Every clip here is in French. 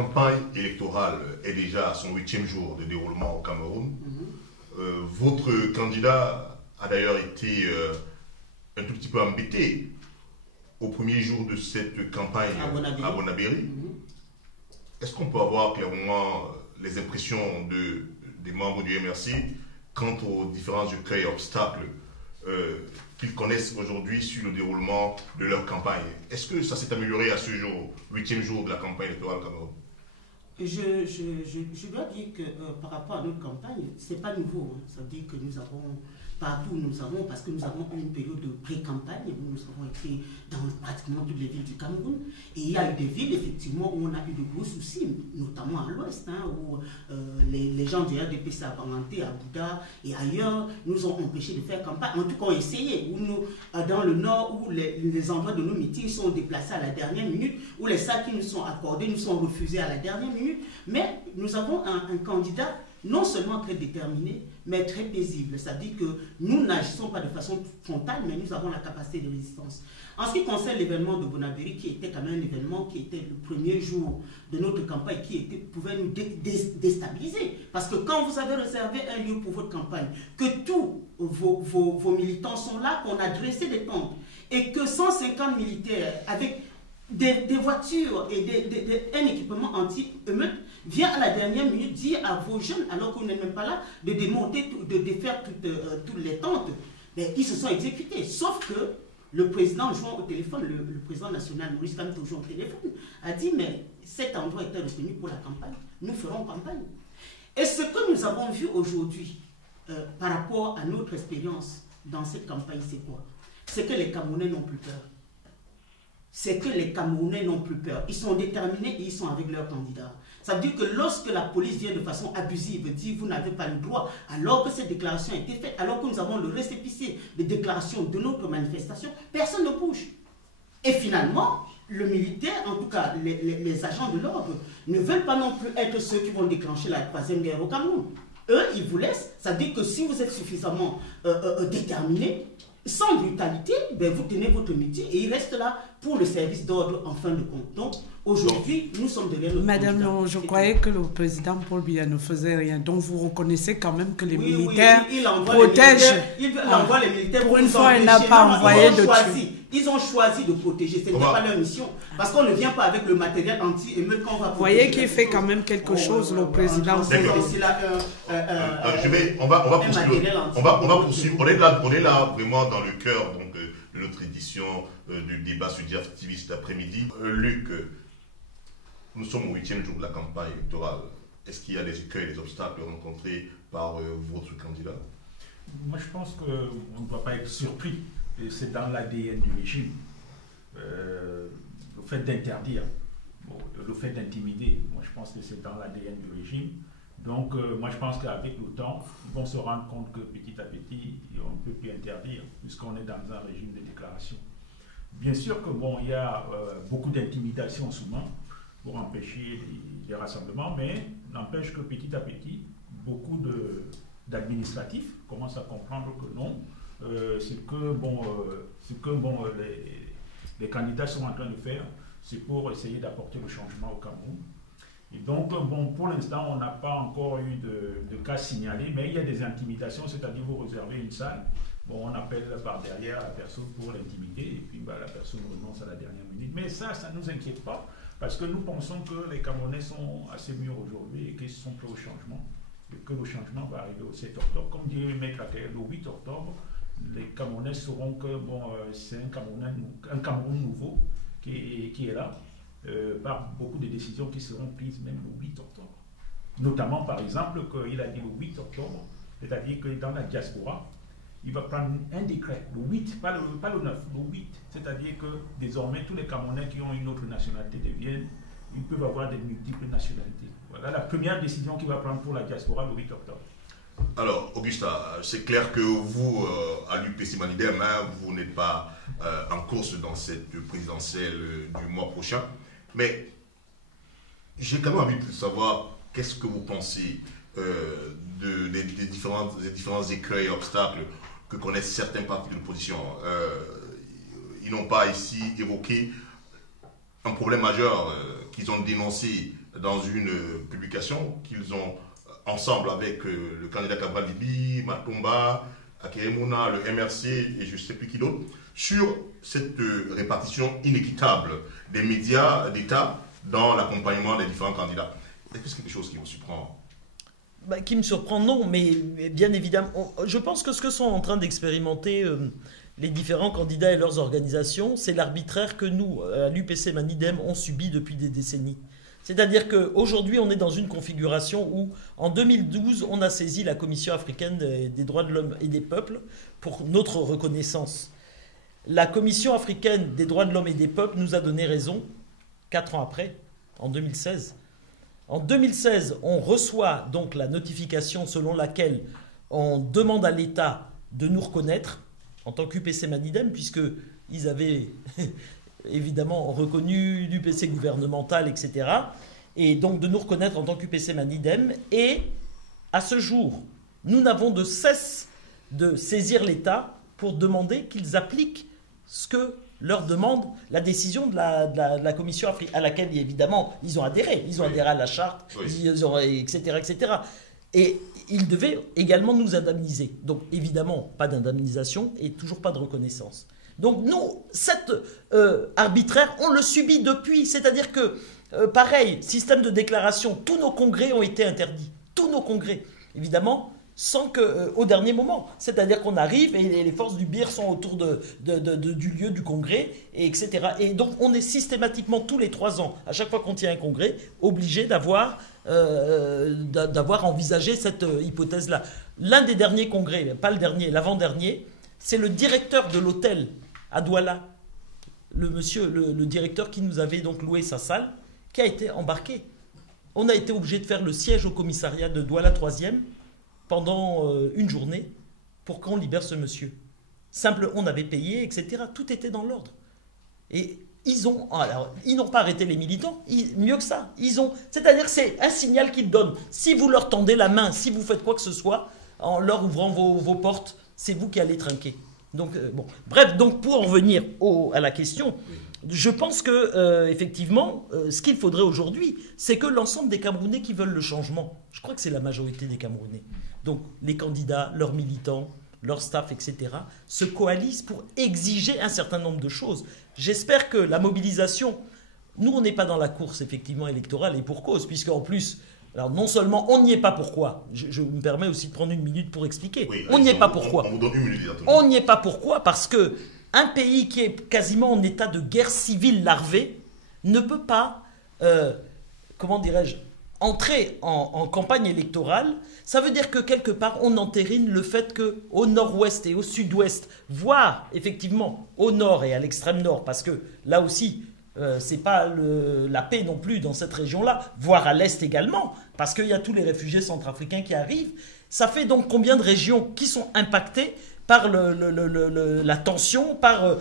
campagne électorale est déjà à son 8e jour de déroulement au Cameroun. Votre candidat a d'ailleurs été un tout petit peu embêté au premier jour de cette campagne à Bonabéry. Est-ce qu'on peut avoir clairement les impressions des membres du MRC quant aux différents écueils et obstacles qu'ils connaissent aujourd'hui sur le déroulement de leur campagne? Est-ce que ça s'est amélioré à ce jour, 8e jour de la campagne électorale au Cameroun? Je dois dire que par rapport à notre campagne, ce n'est pas nouveau. Ça veut dire que nous avons, partout nous avons, parce que nous avons eu une période de pré-campagne où nous avons été dans pratiquement toutes les villes du Cameroun. Et il y a eu des villes, effectivement, où on a eu de gros soucis, notamment à l'ouest, où les gens du RDPC apparentés à Bouddha et ailleurs nous ont empêchés de faire campagne. En tout cas, ont essayé. Où nous, dans le nord, où les endroits de nos meetings sont déplacés à la dernière minute, où les salles qui nous sont accordées nous sont refusées à la dernière minute. Mais nous avons un candidat non seulement très déterminé, mais très paisible. C'est-à-dire que nous n'agissons pas de façon frontale, mais nous avons la capacité de résistance. En ce qui concerne l'événement de Bonabéry, qui était quand même un événement qui était le premier jour de notre campagne, pouvait nous déstabiliser. Parce que quand vous avez réservé un lieu pour votre campagne, que tous vos militants sont là, qu'on a dressé des tentes, et que 150 militaires avec des voitures et un équipement anti-émeute vient à la dernière minute dire à vos jeunes, alors qu'on n'est même pas là, de démonter, de défaire toutes les tentes, mais ils se sont exécutés. Sauf que le président jouant au téléphone, le président national, Maurice Kamto, jouant au téléphone, a dit, mais cet endroit était retenu pour la campagne, nous ferons campagne. Et ce que nous avons vu aujourd'hui, par rapport à notre expérience dans cette campagne, c'est quoi? C'est que les Camerounais n'ont plus peur. C'est que les Camerounais n'ont plus peur. Ils sont déterminés et ils sont avec leurs candidats. Ça veut dire que lorsque la police vient de façon abusive dire vous n'avez pas le droit, alors que cette déclaration a été faite, alors que nous avons le récépissé des déclarations de notre manifestation, personne ne bouge. Et finalement, le militaire, en tout cas les agents de l'ordre, ne veulent pas non plus être ceux qui vont déclencher la 3e guerre au Cameroun. Eux, ils vous laissent. Ça veut dire que si vous êtes suffisamment déterminés, sans brutalité, ben vous tenez votre métier et il reste là pour le service d'ordre en fin de compte. Donc, aujourd'hui, nous sommes derrière le Madame, non, je croyais que le président Paul Biya ne faisait rien. Donc, vous reconnaissez quand même que les militaires protègent. Il envoie les militaires pour une fois, il n'a pas envoyé de tuer. Ils ont choisi de protéger. Ce n'est pas leur mission. Parce qu'on ne vient pas avec le matériel anti-émeute qu'on va protéger. Vous voyez qu'il fait quand même quelque chose, le président. On va poursuivre. On est là vraiment dans le cœur donc, de notre édition du débat sur DIAF-TV cet après-midi. Luc, nous sommes au 8e jour de la campagne électorale. Est-ce qu'il y a des écueils, des obstacles rencontrés par votre candidat? Moi, je pense qu'on ne doit pas être surpris. C'est dans l'ADN du régime. Le fait d'interdire, le fait d'intimider, moi je pense que c'est dans l'ADN du régime. Donc moi je pense qu'avec le temps, ils vont se rendre compte que petit à petit, on ne peut plus interdire, puisqu'on est dans un régime de déclaration. Bien sûr que bon, il y a beaucoup d'intimidation souvent pour empêcher les rassemblements, mais n'empêche que petit à petit, beaucoup d'administratifs commencent à comprendre que non, ce que les candidats sont en train de faire, c'est pour essayer d'apporter le changement au Cameroun. Et donc, bon, pour l'instant, on n'a pas encore eu de cas signalés, mais il y a des intimidations, c'est-à-dire vous réservez une salle, bon, on appelle par derrière la personne pour l'intimider, et puis bah, la personne renonce à la dernière minute. Mais ça ne nous inquiète pas, parce que nous pensons que les Camerounais sont assez mûrs aujourd'hui et qu'ils sont prêts au changement, et que le changement va arriver au 7 octobre. Comme dirait le maître le 8 octobre, les Camerounais sauront que bon, c'est un Cameroun nouveau qui est là, par beaucoup de décisions qui seront prises même le 8 octobre. Notamment, par exemple, qu'il a dit le 8 octobre, c'est-à-dire que dans la diaspora, il va prendre un décret, le 8, pas le 9, le 8. C'est-à-dire que désormais, tous les Camerounais qui ont une autre nationalité deviennent, ils peuvent avoir des multiples nationalités. Voilà la première décision qu'il va prendre pour la diaspora le 8 octobre. Alors, Augusta, c'est clair que vous, à l'UPC Manidem, vous n'êtes pas en course dans cette présidentielle du mois prochain. Mais j'ai quand même envie de savoir qu'est-ce que vous pensez des différents écueils et obstacles que connaissent certains partis de l'opposition. Ils n'ont pas ici évoqué un problème majeur qu'ils ont dénoncé dans une publication qu'ils ont ensemble avec le candidat Cabral Libi, Matomba, Akemuna, le MRC et je ne sais plus qui d'autre, sur cette répartition inéquitable des médias d'État dans l'accompagnement des différents candidats. Est-ce que c'est quelque chose qui vous surprend? Qui me surprend, non, mais bien évidemment, je pense que ce que sont en train d'expérimenter les différents candidats et leurs organisations, c'est l'arbitraire que nous, à l'UPC Manidem, on subit depuis des décennies. C'est-à-dire qu'aujourd'hui, on est dans une configuration où, en 2012, on a saisi la Commission africaine des droits de l'homme et des peuples pour notre reconnaissance. La Commission africaine des droits de l'homme et des peuples nous a donné raison 4 ans après, en 2016. En 2016, on reçoit donc la notification selon laquelle on demande à l'État de nous reconnaître en tant qu'UPC Manidem, puisqu'ils avaient évidemment reconnu l'UPC gouvernemental, etc. Et donc de nous reconnaître en tant qu'UPC Manidem. Et à ce jour, nous n'avons de cesse de saisir l'État pour demander qu'ils appliquent ce que leur demande la décision de la Commission africaine, à laquelle évidemment ils ont adhéré. Ils ont adhéré à la charte, etc., etc. Et ils devaient également nous indemniser. Donc évidemment, pas d'indemnisation et toujours pas de reconnaissance. Donc nous, cet arbitraire, on le subit depuis. C'est-à-dire que, pareil, système de déclaration, tous nos congrès ont été interdits. Tous nos congrès, évidemment, sans qu'au dernier moment. C'est-à-dire qu'on arrive et les forces du BIR sont autour du lieu du congrès, et etc. Et donc on est systématiquement, tous les 3 ans, à chaque fois qu'on tient un congrès, obligé d'avoir envisagé cette hypothèse-là. L'un des derniers congrès, pas le dernier, l'avant-dernier, c'est le directeur de l'hôtel à Douala, le directeur qui nous avait donc loué sa salle, qui a été embarqué. On a été obligé de faire le siège au commissariat de Douala 3e pendant une journée pour qu'on libère ce monsieur. Simple, on avait payé, etc. Tout était dans l'ordre. Et ils n'ont pas arrêté les militants, mieux que ça. C'est-à-dire que c'est un signal qu'ils donnent. Si vous leur tendez la main, si vous faites quoi que ce soit, en leur ouvrant vos portes, c'est vous qui allez trinquer. Donc, bon. Bref, donc pour en revenir à la question, je pense que effectivement, ce qu'il faudrait aujourd'hui, c'est que l'ensemble des Camerounais qui veulent le changement, je crois que c'est la majorité des Camerounais, donc les candidats, leurs militants, leur staff, etc., se coalisent pour exiger un certain nombre de choses. J'espère que la mobilisation, nous on n'est pas dans la course effectivement électorale et pour cause, puisqu'en plus, alors non seulement on n'y est pas pourquoi, je me permets aussi de prendre une minute pour expliquer, oui, on n'y est pas pourquoi. On vous donne une minute. On n'y est pas pourquoi, parce que un pays qui est quasiment en état de guerre civile larvée ne peut pas, comment dirais-je, entrer en campagne électorale. Ça veut dire que quelque part on entérine le fait qu'au nord-ouest et au sud-ouest, voire effectivement au nord et à l'extrême nord, parce que là aussi c'est pas la paix non plus dans cette région-là, voire à l'est également, parce qu'il y a tous les réfugiés centrafricains qui arrivent. Ça fait donc combien de régions qui sont impactées par la tension, par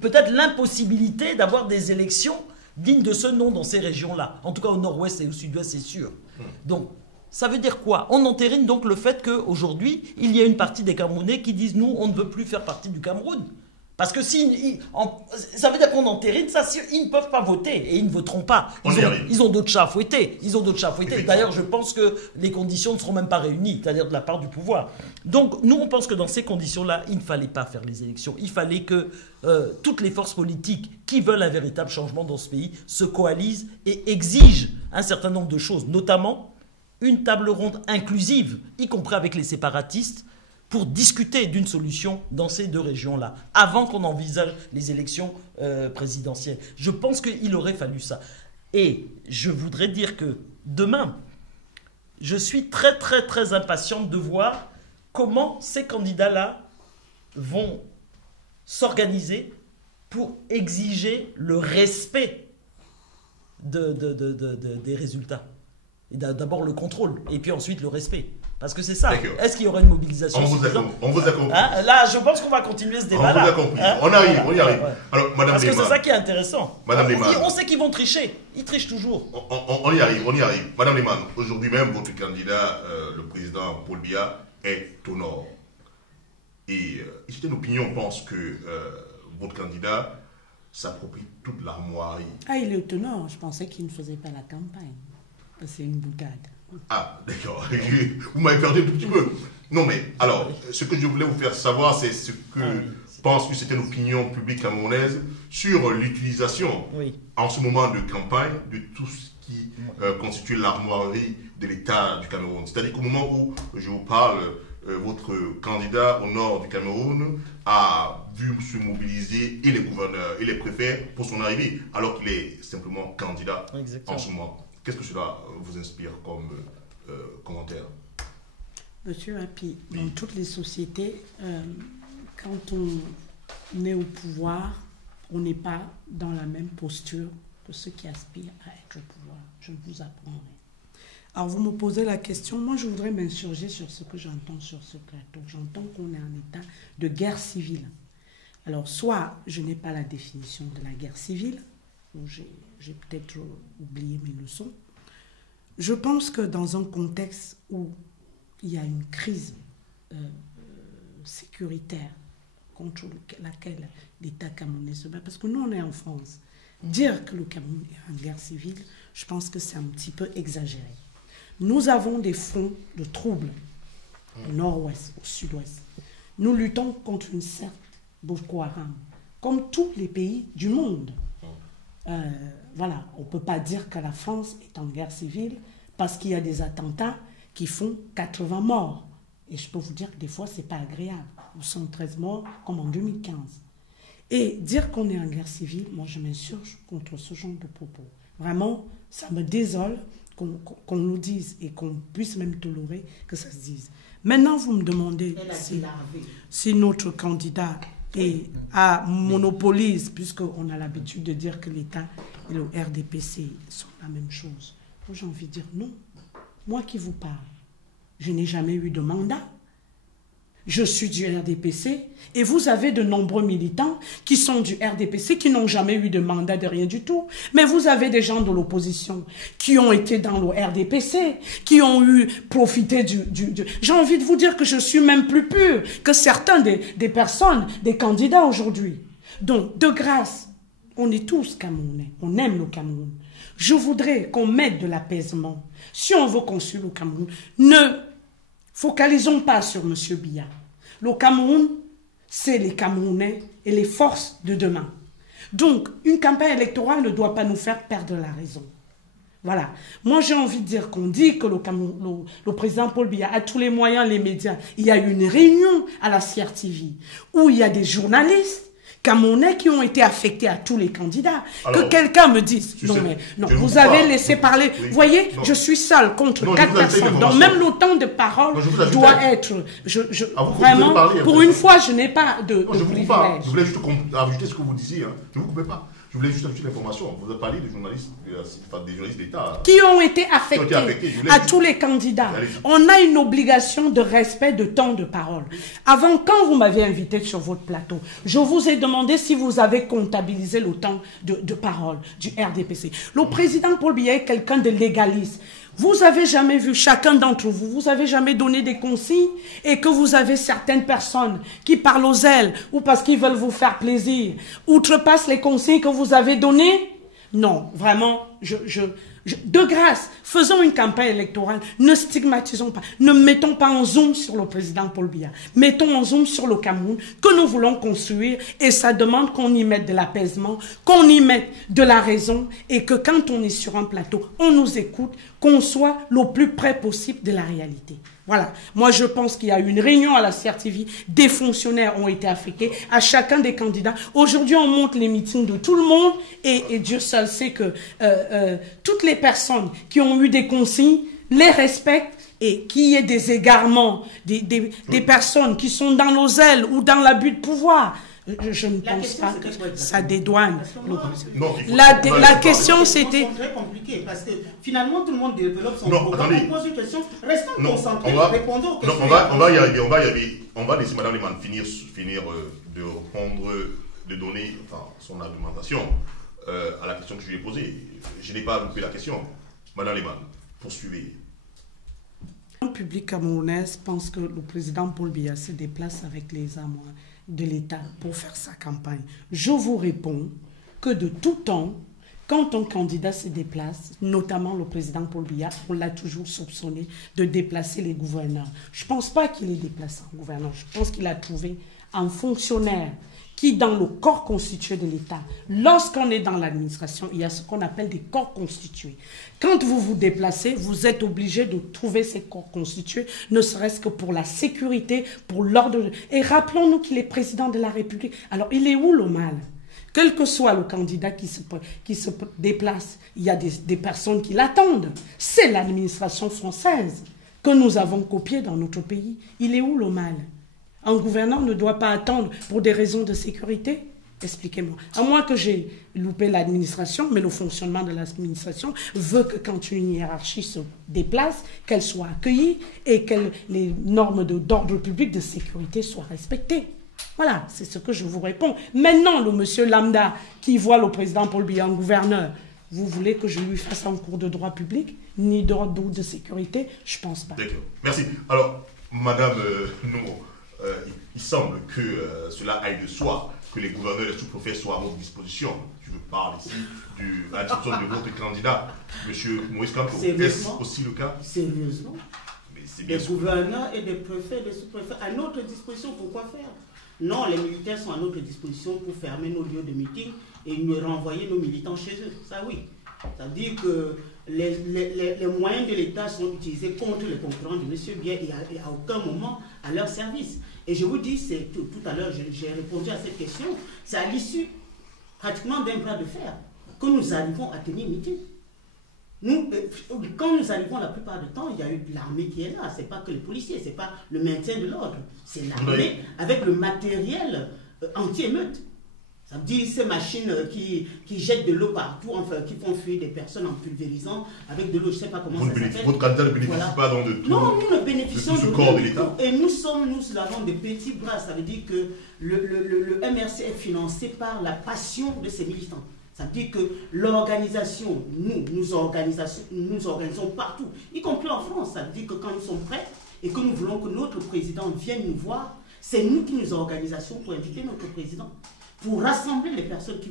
peut-être l'impossibilité d'avoir des élections dignes de ce nom dans ces régions-là. En tout cas, au nord-ouest et au sud-ouest, c'est sûr. Donc, ça veut dire quoi? On entérine donc le fait qu'aujourd'hui, il y a une partie des Camerounais qui disent « nous, on ne veut plus faire partie du Cameroun ». Parce que ça veut dire qu'on entérine ça, ils ne peuvent pas voter et ils ne voteront pas. Ils ont d'autres chats à fouetter. D'ailleurs, je pense que les conditions ne seront même pas réunies, c'est-à-dire de la part du pouvoir. Donc, nous, on pense que dans ces conditions-là, il ne fallait pas faire les élections. Il fallait que toutes les forces politiques qui veulent un véritable changement dans ce pays se coalisent et exigent un certain nombre de choses, notamment une table ronde inclusive, y compris avec les séparatistes, pour discuter d'une solution dans ces 2 régions-là, avant qu'on envisage les élections présidentielles. Je pense qu'il aurait fallu ça. Et je voudrais dire que demain, je suis très très très impatiente de voir comment ces candidats-là vont s'organiser pour exiger le respect des résultats. D'abord le contrôle, et puis ensuite le respect. Parce que c'est ça. Est-ce qu'il y aura une mobilisation? On vous a compris. Hein? Là, je pense qu'on va continuer ce débat-là. On vous a compris. Hein? On y arrive. Ouais. Alors, Madame Parce que Lehmann, c'est ça qui est intéressant. Madame Lehmann, on sait qu'ils vont tricher. Ils trichent toujours. On y arrive. Madame Lehmann, aujourd'hui même, votre candidat, le président Paul Biya, est au nord. Et certaines opinions pensent que votre candidat s'approprie toute l'armoirie. Ah, il est au nord. Je pensais qu'il ne faisait pas la campagne. C'est une boutade. Ah, d'accord. Vous m'avez perdu un tout petit peu. Non, mais alors, ce que je voulais vous faire savoir, c'est ce que pense une certaine opinion publique camerounaise sur l'utilisation, en ce moment de campagne, de tout ce qui constitue l'armoirie de l'État du Cameroun. C'est-à-dire qu'au moment où je vous parle, votre candidat au nord du Cameroun a vu se mobiliser et les gouverneurs et les préfets pour son arrivée, alors qu'il est simplement candidat en ce moment. Qu'est-ce que cela vous inspire comme commentaire? Monsieur Hapi, dans toutes les sociétés, quand on est au pouvoir, on n'est pas dans la même posture que ceux qui aspirent à être au pouvoir. Je vous apprendrai. Alors, vous me posez la question, moi je voudrais m'insurger sur ce que j'entends sur ce plateau. J'entends qu'on est en état de guerre civile. Alors, soit je n'ai pas la définition de la guerre civile, ou j'ai peut-être oublié mes leçons. Je pense que dans un contexte où il y a une crise sécuritaire contre laquelle l'État camerounais se bat, parce que nous on est en France, dire que le Cameroun est en guerre civile, je pense que c'est un petit peu exagéré. Nous avons des fronts de troubles au nord-ouest, au sud-ouest. Nous luttons contre une secte Boko Haram, comme tous les pays du monde. Voilà, on ne peut pas dire que la France est en guerre civile parce qu'il y a des attentats qui font 80 morts. Et je peux vous dire que des fois, ce n'est pas agréable. 113 morts, comme en 2015. Et dire qu'on est en guerre civile, moi, je m'insurge contre ce genre de propos. Vraiment, ça me désole qu'on nous dise et qu'on puisse même tolérer que ça se dise. Maintenant, vous me demandez si notre candidat monopolise, puisqu'on a l'habitude de dire que l'État et le RDPC sont la même chose. Moi, j'ai envie de dire non. Moi qui vous parle, je n'ai jamais eu de mandat. Je suis du RDPC et vous avez de nombreux militants qui sont du RDPC qui n'ont jamais eu de mandat de rien du tout. Mais vous avez des gens de l'opposition qui ont été dans le RDPC, qui ont profité J'ai envie de vous dire que je suis même plus pur que certains des personnes, des candidats aujourd'hui. Donc, de grâce, on est tous Camerounais, on aime le Cameroun. Je voudrais qu'on mette de l'apaisement. Si on veut construire le Cameroun, ne focalisons pas sur M. Biya. Le Cameroun, c'est les Camerounais et les forces de demain. Donc, une campagne électorale ne doit pas nous faire perdre la raison. Voilà. Moi, j'ai envie de dire qu'on dit que le président Paul Biya a tous les moyens, les médias. Il y a eu une réunion à la CRTV où il y a des journalistes camerounais qui ont été affectés à tous les candidats. Alors, que quelqu'un me dise, vous avez laissé parler. Vous voyez, je suis seul contre 4 personnes. Donc même le temps de parole doit être... vraiment, pour une fois, je n'ai pas de privilège. Je voulais juste ajouter ce que vous disiez. Ne vous coupez pas. Je voulais juste ajouter l'information. Vous avez parlé des journalistes d'État. Qui ont été affectés à tous les candidats. On a une obligation de respect de temps de parole. Avant, quand vous m'avez invité sur votre plateau, je vous ai demandé si vous avez comptabilisé le temps de parole du RDPC. Le président Paul Biya est quelqu'un de légaliste. Vous avez jamais vu, chacun d'entre vous, vous avez jamais donné des consignes et que vous avez certaines personnes qui parlent aux ailes ou parce qu'ils veulent vous faire plaisir, outrepassent les consignes que vous avez données? Non, vraiment, de grâce, faisons une campagne électorale, ne stigmatisons pas, ne mettons pas en zoom sur le président Paul Biya, mettons en zoom sur le Cameroun que nous voulons construire et ça demande qu'on y mette de l'apaisement, qu'on y mette de la raison et que quand on est sur un plateau, on nous écoute, qu'on soit le plus près possible de la réalité. Voilà. Moi, je pense qu'il y a eu une réunion à la CRTV. Des fonctionnaires ont été affectés à chacun des candidats. Aujourd'hui, on monte les meetings de tout le monde et Dieu seul sait que toutes les personnes qui ont eu des consignes les respectent et qu'il y ait des égarements, des personnes qui sont dans nos ailes ou dans l'abus de pouvoir. Je ne pense pas que ça dédouane. La question, c'était... C'est très compliqué parce que finalement, tout le monde développe son programme. On pose une question, restons concentrés, répondons aux questions. On va y aller. On va laisser Mme Lehmann finir de répondre, de donner son argumentation à la question que je lui ai posée. Je n'ai pas loupé la question. Mme Lehmann, poursuivez. Le public camerounais pense que le président Paul Biya se déplace avec les armes de l'État pour faire sa campagne. Je vous réponds que de tout temps, Quand un candidat se déplace, notamment le président Paul Biya, on l'a toujours soupçonné de déplacer les gouverneurs. Je ne pense pas qu'il ait déplacé un gouverneur. Je pense qu'il a trouvé un fonctionnaire qui, dans le corps constitué de l'État, lorsqu'on est dans l'administration, il y a ce qu'on appelle des corps constitués. Quand vous vous déplacez, vous êtes obligé de trouver ces corps constitués, ne serait-ce que pour la sécurité, pour l'ordre. Et rappelons-nous qu'il est président de la République. Alors, il est où le mal ? Quel que soit le candidat qui se déplace, il y a des personnes qui l'attendent. C'est l'administration française que nous avons copiée dans notre pays. Il est où le mal ? Un gouverneur ne doit pas attendre pour des raisons de sécurité? Expliquez-moi. À moins que j'ai loupé l'administration, mais le fonctionnement de l'administration veut que quand une hiérarchie se déplace, qu'elle soit accueillie et que les normes d'ordre public de sécurité soient respectées. Voilà, c'est ce que je vous réponds. Maintenant, le monsieur lambda qui voit le président Paul Biya en gouverneur, vous voulez que je lui fasse un cours de droit public, ni d'ordre de sécurité? Je ne pense pas. D'accord. Merci. Alors, Madame Noumou, il semble que cela aille de soi, que les gouverneurs et les sous-préfets soient à votre disposition. Je parle ici de l'institution de votre candidat, M. Moïse Kamto. Est-ce aussi le cas? Sérieusement? Des gouverneurs et des préfets, des sous-préfets à notre disposition, pour quoi faire? Non, les militaires sont à notre disposition pour fermer nos lieux de meeting et nous renvoyer nos militants chez eux. Ça, oui. Ça veut dire que les moyens de l'État sont utilisés contre les concurrents de M. Biya et à aucun moment à leur service. Et je vous dis, tout à l'heure, j'ai répondu à cette question, c'est à l'issue pratiquement d'un bras de fer que nous arrivons à tenir meeting. Quand nous arrivons, la plupart du temps, il y a eu l'armée qui est là. Ce n'est pas que les policiers, ce n'est pas le maintien de l'ordre. C'est l'armée avec le matériel anti-émeute. Ça veut dire ces machines qui jettent de l'eau partout, enfin, qui font fuir des personnes en pulvérisant avec de l'eau. Je ne sais pas comment ça s'appelle. Votre candidat ne bénéficie pas donc de tout, non, nous ne bénéficions de tout ce corps de l'État. Et nous avons des petits bras. Ça veut dire que le MRC est financé par la passion de ses militants. Ça veut dire que l'organisation, nous organisons partout, y compris en France. Ça veut dire que quand nous sommes prêts et que nous voulons que notre président vienne nous voir, c'est nous qui nous organisons pour inviter notre président, pour rassembler les personnes qui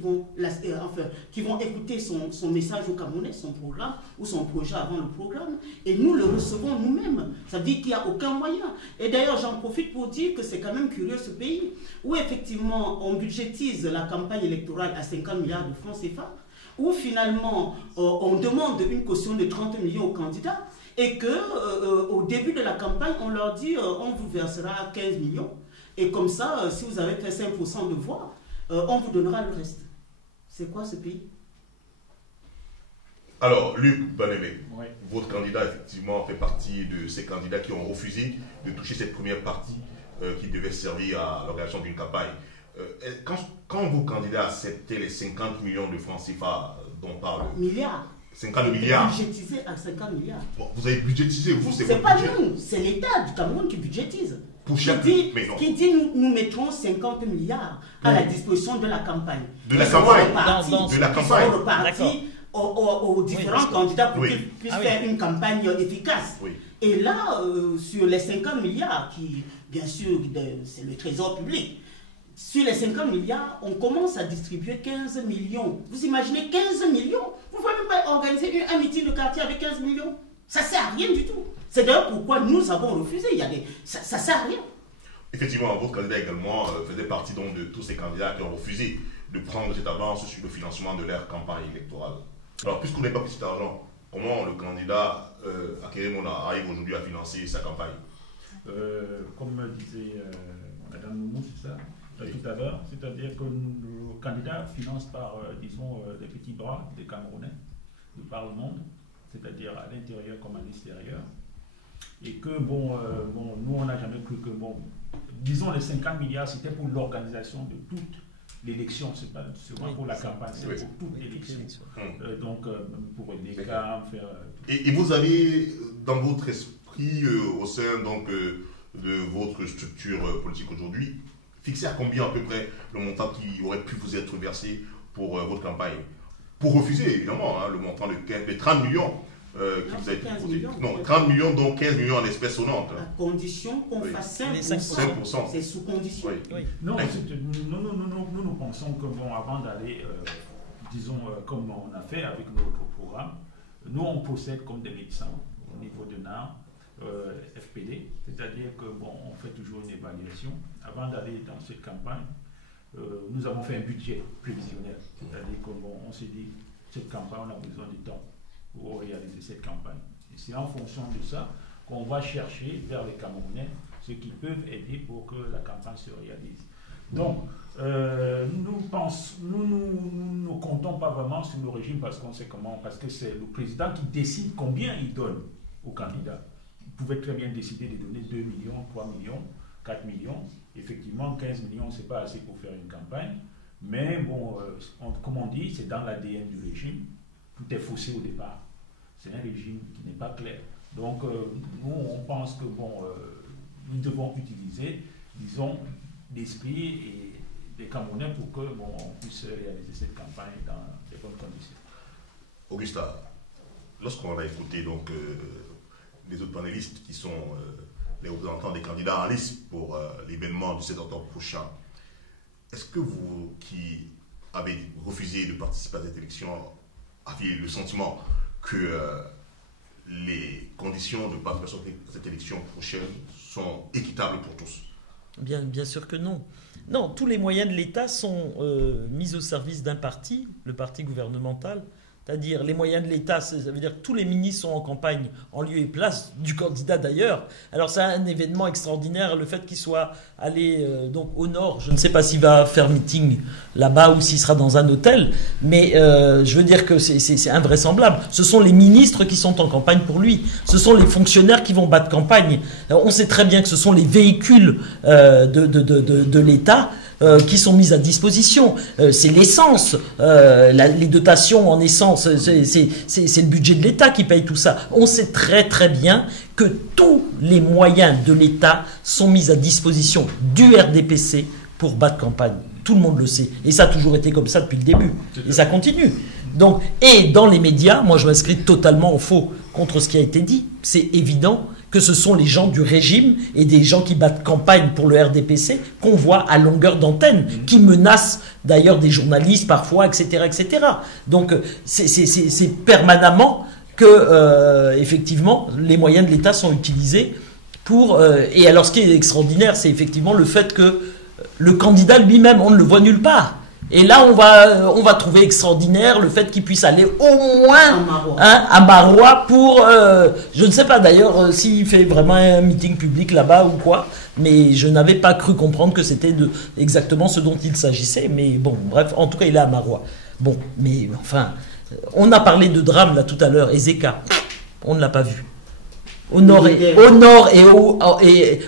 vont écouter son message au Camerounais, son programme ou son projet avant le programme, et nous le recevons nous-mêmes. Ça veut dire qu'il n'y a aucun moyen. Et d'ailleurs, j'en profite pour dire que c'est quand même curieux ce pays, où effectivement on budgétise la campagne électorale à 50 milliards de francs CFA, où finalement on demande une caution de 30 millions aux candidats, et qu'au début de la campagne, on leur dit on vous versera 15 millions, et comme ça, si vous avez fait 5% de voix, on vous donnera le reste. C'est quoi ce pays? Alors, Luc Banemé, votre candidat, effectivement, fait partie de ces candidats qui ont refusé de toucher cette première partie qui devait servir à l'organisation d'une campagne. Quand vos candidats acceptaient les 50 millions de francs CFA dont parle... Milliards. 50 milliards. Budgétisé à 50 milliards. Bon, vous avez budgétisé, vous, c'est pas nous, c'est l'État du Cameroun qui budgétise. Pour chaque... Qui dit nous mettrons 50 milliards à la disposition de la campagne. De la campagne. De la campagne. Qui seront repartis aux différents candidats pour qu'ils puissent faire une campagne efficace. Oui. Et là, sur les 50 milliards, qui, bien sûr, c'est le trésor public, sur les 50 milliards, on commence à distribuer 15 millions. Vous imaginez 15 millions? Vous ne pouvez même pas organiser un meeting de quartier avec 15 millions. Ça ne sert à rien du tout. C'est d'ailleurs pourquoi nous avons refusé. Ça ne sert à rien. Effectivement, votre candidat également faisait partie donc de tous ces candidats qui ont refusé de prendre cette avance sur le financement de leur campagne électorale. Alors, puisqu'on n'a pas pris cet argent, comment le candidat Akérémona arrive aujourd'hui à financer sa campagne? Comme disait Mme Noumou, c'est ça, tout à l'heure, c'est-à-dire que le candidat finance par, disons, des petits bras des Camerounais, de par le monde, c'est-à-dire à l'intérieur comme à l'extérieur. Et que, nous, on n'a jamais cru que, disons, les 50 milliards, c'était pour l'organisation de toute l'élection, c'est pas seulement pour la campagne, c'est pour toute l'élection. Donc, pour les camps, faire... Et vous avez, dans votre esprit, au sein donc, de votre structure politique aujourd'hui, fixé à combien à peu près le montant qui aurait pu vous être versé pour votre campagne? Pour refuser, évidemment, le montant de 30 millions qui vous a été proposé. Non, 30 millions, donc 15 millions en espèces sonnantes. À condition qu'on fasse 5%. C'est sous condition. Non, nous pensons que, avant d'aller disons, comme on a fait avec notre programme, nous on procède comme des médecins au niveau de NAR, FPD, c'est-à-dire que bon, on fait toujours une évaluation. Avant d'aller dans cette campagne, nous avons fait un budget prévisionnel, c'est-à-dire qu'on on s'est dit, cette campagne, on a besoin de temps pour réaliser cette campagne. Et c'est en fonction de ça qu'on va chercher vers les Camerounais ce qui peuvent aider pour que la campagne se réalise. Donc, nous ne comptons pas vraiment sur le régime parce qu'on sait comment, parce que c'est le président qui décide combien il donne aux candidats. Il pouvait très bien décider de donner 2 millions, 3 millions, 4 millions. Effectivement, 15 millions, ce n'est pas assez pour faire une campagne. Mais bon, comme on dit, c'est dans l'ADN du régime. Tout est faussé au départ. C'est un régime qui n'est pas clair. Donc, nous, on pense que bon, nous devons utiliser, disons, l'esprit et des Camerounais pour que bon, on puisse réaliser cette campagne dans de bonnes conditions. Augusta, lorsqu'on a écouté donc, les autres panélistes qui sont les représentants des candidats en liste pour l'événement du 7 octobre prochain, est-ce que vous, qui avez refusé de participer à cette élection, aviez le sentiment que les conditions de participation à cette élection prochaine sont équitables pour tous? Bien sûr que non. Non, tous les moyens de l'État sont mis au service d'un parti, le parti gouvernemental. C'est-à-dire les moyens de l'État, ça veut dire que tous les ministres sont en campagne en lieu et place du candidat d'ailleurs. Alors c'est un événement extraordinaire, le fait qu'il soit allé donc au nord. Je ne sais pas s'il va faire meeting là-bas ou s'il sera dans un hôtel, mais je veux dire que c'est invraisemblable. Ce sont les ministres qui sont en campagne pour lui. Ce sont les fonctionnaires qui vont battre campagne. On sait très bien que ce sont les véhicules de l'État qui sont mises à disposition. C'est l'essence, les dotations en essence, c'est le budget de l'État qui paye tout ça. On sait très très bien que tous les moyens de l'État sont mis à disposition du RDPC pour battre campagne. Tout le monde le sait. Et ça a toujours été comme ça depuis le début. Et ça continue. Donc, et dans les médias, moi je m'inscris totalement en faux contre ce qui a été dit. C'est évident que ce sont les gens du régime et des gens qui battent campagne pour le RDPC qu'on voit à longueur d'antenne, qui menacent d'ailleurs des journalistes parfois, etc. etc. Donc c'est permanemment que, effectivement, les moyens de l'État sont utilisés pour... et alors ce qui est extraordinaire, c'est effectivement le fait que le candidat lui-même, on ne le voit nulle part. Et là, on va trouver extraordinaire le fait qu'il puisse aller au moins à Maroua pour... je ne sais pas d'ailleurs s'il fait vraiment un meeting public là-bas ou quoi, mais je n'avais pas cru comprendre que c'était exactement ce dont il s'agissait. Mais bon, bref, en tout cas, il est à Maroua. Bon, mais enfin, on a parlé de drame là tout à l'heure, Ezeka, on ne l'a pas vu. Au nord et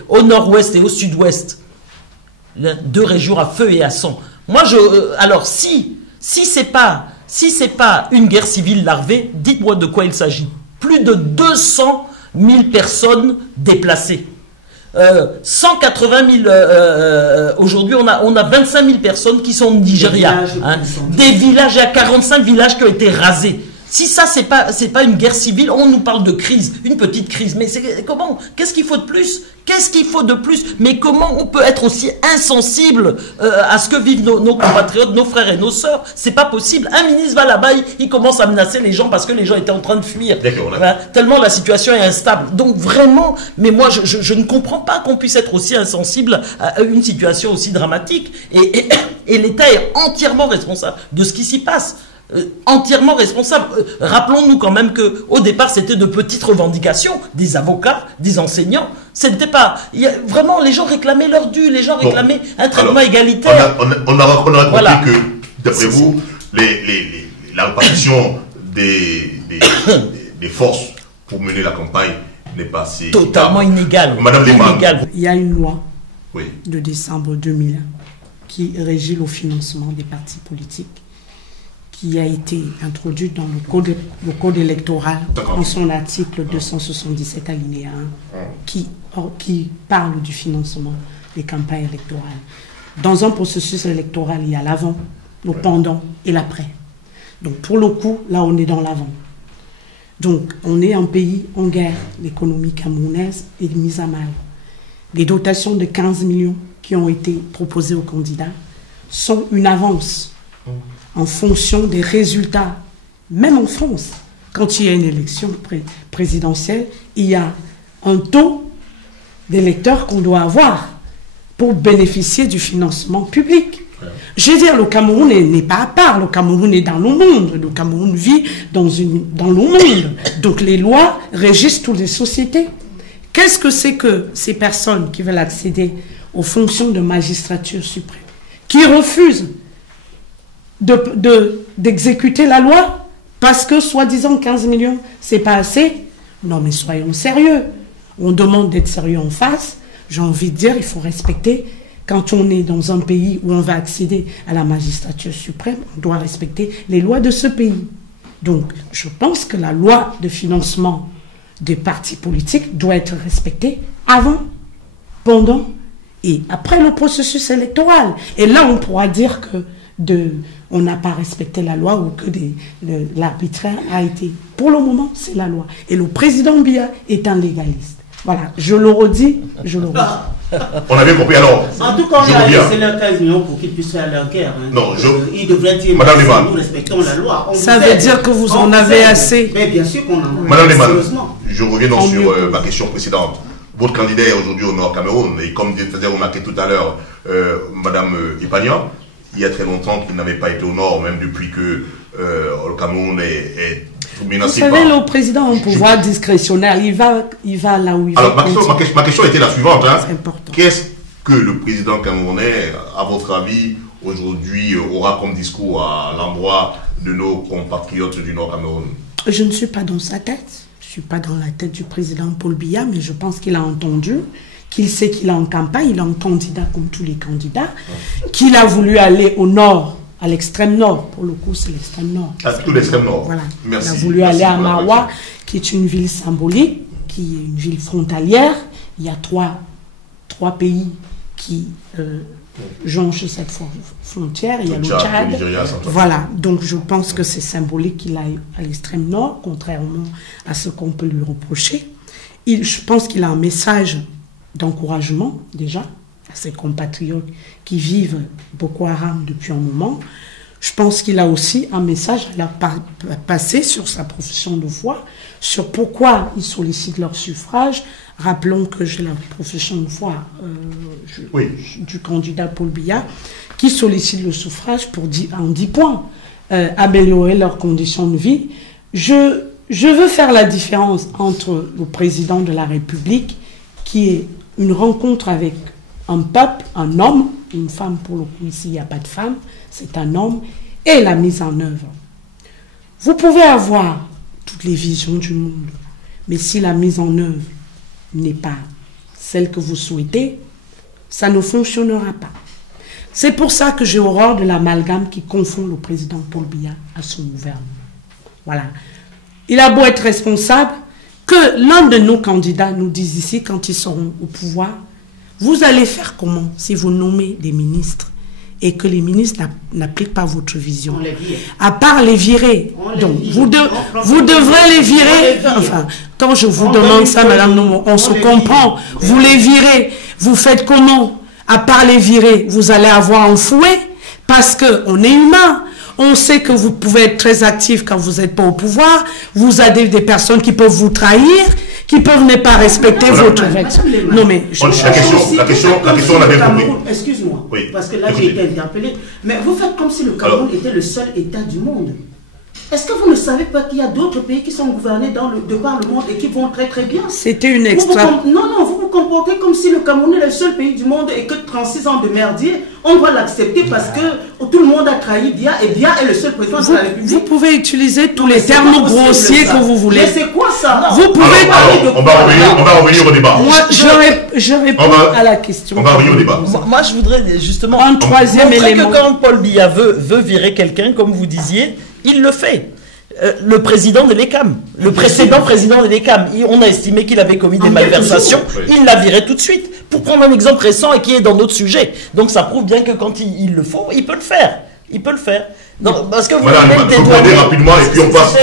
au nord-ouest et au sud-ouest, 2 régions à feu et à sang. Moi, alors, si c'est pas une guerre civile larvée, dites-moi de quoi il s'agit. Plus de 200 000 personnes déplacées. 180 000, aujourd'hui, on a 25 000 personnes qui sont au Nigeria. Des villages, il y a 45 villages qui ont été rasés. Si ça, c'est pas une guerre civile, on nous parle de crise, une petite crise. Mais comment? Qu'est-ce qu'il faut de plus? Qu'est-ce qu'il faut de plus? Mais comment on peut être aussi insensible à ce que vivent nos compatriotes, nos frères et nos sœurs? C'est pas possible. Un ministre va là-bas, il commence à menacer les gens parce que les gens étaient en train de fuir. Tellement la situation est instable. Donc vraiment, mais moi, je ne comprends pas qu'on puisse être aussi insensible à une situation aussi dramatique. Et l'État est entièrement responsable de ce qui s'y passe. Entièrement responsable. Rappelons-nous quand même que au départ c'était de petites revendications des avocats, des enseignants. C'était pas vraiment, les gens réclamaient leur dû, les gens réclamaient un traitement égalitaire. On a compris que d'après vous la répartition des forces pour mener la campagne n'est pas assez totalement inégale. Madame Lehmann. Il y a une loi de décembre 2001 qui régit le financement des partis politiques, qui a été introduite dans le code électoral en son article 277 alinéa 1 qui parle du financement des campagnes électorales. Dans un processus électoral, il y a l'avant, le pendant et l'après. Donc pour le coup, là on est dans l'avant. Donc on est un pays en guerre. L'économie camerounaise est mise à mal. Les dotations de 15 millions qui ont été proposées aux candidats sont une avance en fonction des résultats. Même en France, quand il y a une élection présidentielle, il y a un taux d'électeurs qu'on doit avoir pour bénéficier du financement public. Je veux dire, le Cameroun n'est pas à part, le Cameroun est dans le monde, le Cameroun vit dans le monde. Donc les lois régissent toutes les sociétés. Qu'est-ce que c'est que ces personnes qui veulent accéder aux fonctions de magistrature suprême, qui refusent d'exécuter la loi parce que soi-disant 15 millions, c'est pas assez? Non mais soyons sérieux. On demande d'être sérieux en face. J'ai envie de dire, il faut respecter. Quand on est dans un pays où on va accéder à la magistrature suprême, on doit respecter les lois de ce pays. Donc, je pense que la loi de financement des partis politiques doit être respectée avant, pendant et après le processus électoral. Et là, on pourra dire que on n'a pas respecté la loi ou que l'arbitraire a été. Pour le moment, c'est la loi. Et le président Biya est un légaliste. Voilà, je le redis, je le redis. On avait compris alors. En tout cas, on a laissé leurs 15 millions pour qu'ils puissent faire leur guerre. Hein. Non, ils devraient dire, Madame Lehmann, nous respectons la loi. Ça veut dire que vous en avez assez. Mais bien sûr qu'on en a. Madame Lehmann, je reviens donc sur ma question précédente. Votre candidat est aujourd'hui au Nord Cameroun, et comme faisait remarquer tout à l'heure Madame Ipania, il y a très longtemps qu'il n'avait pas été au Nord, même depuis que le Cameroun est menacé. Vous savez, le président a un pouvoir discrétionnaire, il va là où il va. Alors ma question était la suivante. Hein. C'est important. Qu'est-ce que le président camerounais, à votre avis, aujourd'hui, aura comme discours à l'endroit de nos compatriotes du Nord Cameroun? Je ne suis pas dans sa tête. Je ne suis pas dans la tête du président Paul Biya, mais je pense qu'il a entendu, qu'il sait qu'il est en campagne, il est un candidat comme tous les candidats, qu'il a voulu aller au nord, à l'extrême nord. Pour le coup, c'est l'extrême nord. À tout l'extrême nord. Voilà. Merci. Il a voulu aller à Maroua, qui est une ville symbolique, qui est une ville frontalière. Il y a trois pays qui jonchent cette frontière. Il y a le Tchad. Voilà. Donc, je pense que c'est symbolique qu'il aille à l'extrême nord, contrairement à ce qu'on peut lui reprocher. Je pense qu'il a un message d'encouragement, déjà, à ses compatriotes qui vivent Boko Haram depuis un moment. Je pense qu'il a aussi un message à leur passer sur sa profession de foi, sur pourquoi ils sollicitent leur suffrage. Rappelons que j'ai la profession de foi du candidat Paul Biya, qui sollicite le suffrage en 10 points, améliorer leurs conditions de vie. Je veux faire la différence entre le président de la République, qui est une rencontre avec un peuple, un homme, une femme pour le coup, ici il n'y a pas de femme, c'est un homme, et la mise en œuvre. Vous pouvez avoir toutes les visions du monde, mais si la mise en œuvre n'est pas celle que vous souhaitez, ça ne fonctionnera pas. C'est pour ça que j'ai horreur de l'amalgame qui confond le président Paul Biya à son gouvernement. Voilà. Il a beau être responsable, que l'un de nos candidats nous dise ici, quand ils seront au pouvoir, vous allez faire comment si vous nommez des ministres et que les ministres n'appliquent pas votre vision? On les vire. À part les virer. Donc, vous devrez les virer. Enfin, quand je vous demande ça, madame, on se comprend. Vous les virez. Vous faites comment? À part les virer, vous allez avoir un fouet parce qu'on est humain. On sait que vous pouvez être très actif quand vous n'êtes pas au pouvoir. Vous avez des personnes qui peuvent vous trahir, qui peuvent ne pas respecter votre version. Non mais... La question, on a bien compris. Excuse-moi, oui. parce que là j'ai été interpellé. Mais vous faites comme si le Cameroun était le seul État du monde. Est-ce que vous ne savez pas qu'il y a d'autres pays qui sont gouvernés de par le monde et qui vont très très bien? C'était une extra... Non, vous vous comportez comme si le Cameroun est le seul pays du monde et que 36 ans de merdier, on doit l'accepter parce que tout le monde a trahi Biya et Biya est le seul président de la République. Vous pouvez utiliser tous les termes grossiers que vous voulez. Mais c'est quoi ça? Vous pouvez parler de... On va revenir au débat. Moi, je réponds à la question. On va revenir au débat. Moi, je voudrais justement un troisième élément. Que quand Paul Biya veut virer quelqu'un, comme vous disiez, il le fait. Le président de l'ECAM, le précédent président de l'ECAM, on a estimé qu'il avait commis des malversations, il l'a viré tout de suite. Pour prendre un exemple récent et qui est dans notre sujet. Donc ça prouve bien que quand il le faut, il peut le faire. Il peut le faire. Non, parce que vous allez rapidement et puis on passe.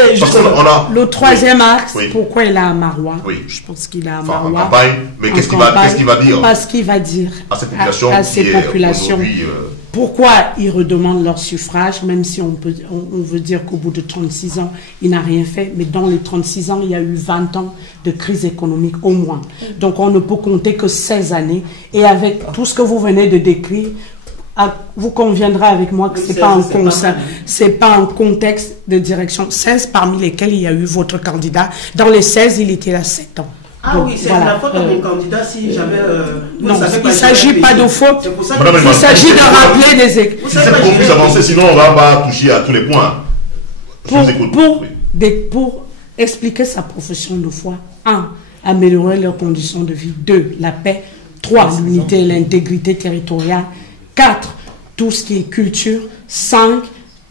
Le troisième axe, pourquoi il est à Maroua? Je pense qu'il est à Maroua. En campagne, mais qu'est-ce qu'il va dire? Parce qu'il va dire à cette population pourquoi ils redemandent leur suffrage, même si on veut dire qu'au bout de 36 ans, il n'a rien fait, mais dans les 36 ans, il y a eu 20 ans de crise économique au moins. Donc on ne peut compter que 16 années, et avec tout ce que vous venez de décrire, vous conviendrez avec moi que c'est pas un contexte de direction. 16 parmi lesquels il y a eu votre candidat. Dans les 16, il était là 7 ans. Ah donc, oui, c'est voilà. la faute de mon candidat si jamais... non, il ne s'agit pas de faute. Il s'agit de rappeler des équipes. Si c'est pour plus avancer, sinon on ne va pas toucher à tous les points. Pour expliquer sa profession de foi, 1. Améliorer leurs conditions de vie. 2. La paix. 3. L'unité et l'intégrité territoriale. 4. Tout ce qui est culture. 5.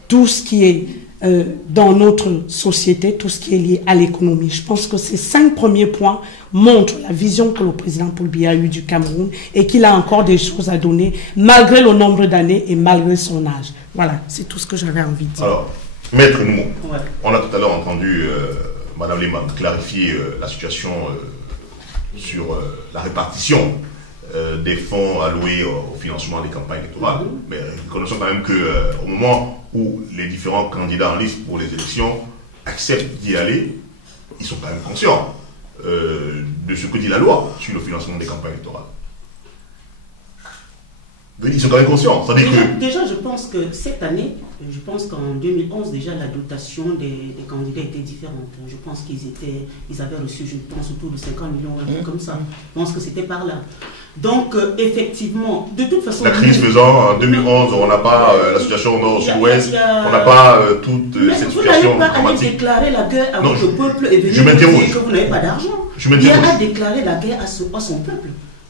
Tout ce qui est dans notre société, tout ce qui est lié à l'économie. Je pense que ces 5 premiers points montrent la vision que le président Paul Biya a eue du Cameroun et qu'il a encore des choses à donner malgré le nombre d'années et malgré son âge. Voilà, c'est tout ce que j'avais envie de dire. Alors, Maître Noumou, on a tout à l'heure entendu Madame Lehmann clarifier la situation sur la répartition des fonds alloués au financement des campagnes électorales. Mais reconnaissons quand même qu'au moment où les différents candidats en liste pour les élections acceptent d'y aller, ils sont quand même conscients de ce que dit la loi sur le financement des campagnes électorales. Ils sont quand même conscients. Déjà, je pense que cette année, je pense qu'en 2011, déjà, la dotation des candidats était différente. Je pense ils avaient reçu, je pense, autour de 50 millions, un peu comme ça. Je pense que c'était par là. Donc, effectivement, de toute façon... La crise faisant, en 2011, on n'a pas la situation au nord-sud-ouest, on n'a pas toute cette situation vous n'allez pas aller déclarer la guerre à votre peuple et venir vous dire que vous n'avez pas d'argent. Il a déclaré la guerre à son peuple.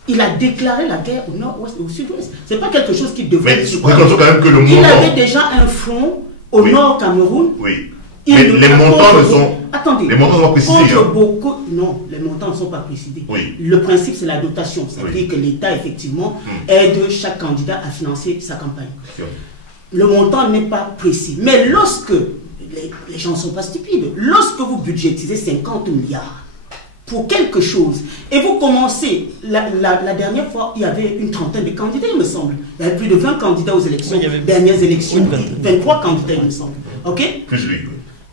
Il a déclaré la guerre au nord-ouest et au sud-ouest. Ce n'est pas quelque chose qui devrait être... quand même que le montant... Il avait déjà un front au nord Cameroun. Oui. Mais les montants sont... Attendez. Les montants sont précisés. Non, les montants ne sont pas précisés. Oui. Le principe, c'est la dotation. C'est-à-dire que l'État, effectivement, aide chaque candidat à financer sa campagne. Le montant n'est pas précis. Mais lorsque... Les gens ne sont pas stupides. Lorsque vous budgétisez 50 milliards pour quelque chose, et vous commencez, la dernière fois, il y avait une trentaine de candidats, il me semble. Il y avait plus de 20 candidats aux élections, dernières élections, 23 candidats, il me semble. Ok? Plus lui,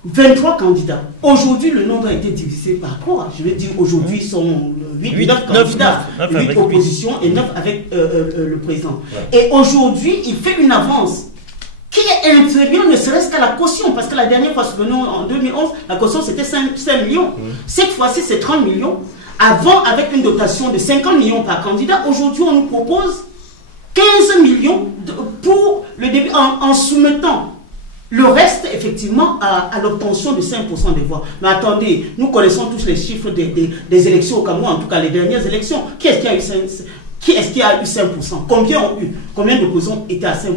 23 candidats. Aujourd'hui, le nombre a été divisé par quoi? Je vais dire, aujourd'hui, ils sont 8, 9 candidats, 8 oppositions et 9 avec le président. Et aujourd'hui, il fait une avance qui est inférieure ne serait-ce qu'à la caution, parce que la dernière fois, souvenons, en 2011, la caution c'était 5 millions. Cette fois-ci, c'est 30 millions. Avant, avec une dotation de 50 millions par candidat, aujourd'hui, on nous propose 15 millions pour le début, en soumettant le reste, effectivement, à l'obtention de 5% des voix. Mais attendez, nous connaissons tous les chiffres des élections au Cameroun, en tout cas les dernières élections. Qui est-ce qui a eu 5%? Combien ont eu? Combien d'opposants étaient à 5%?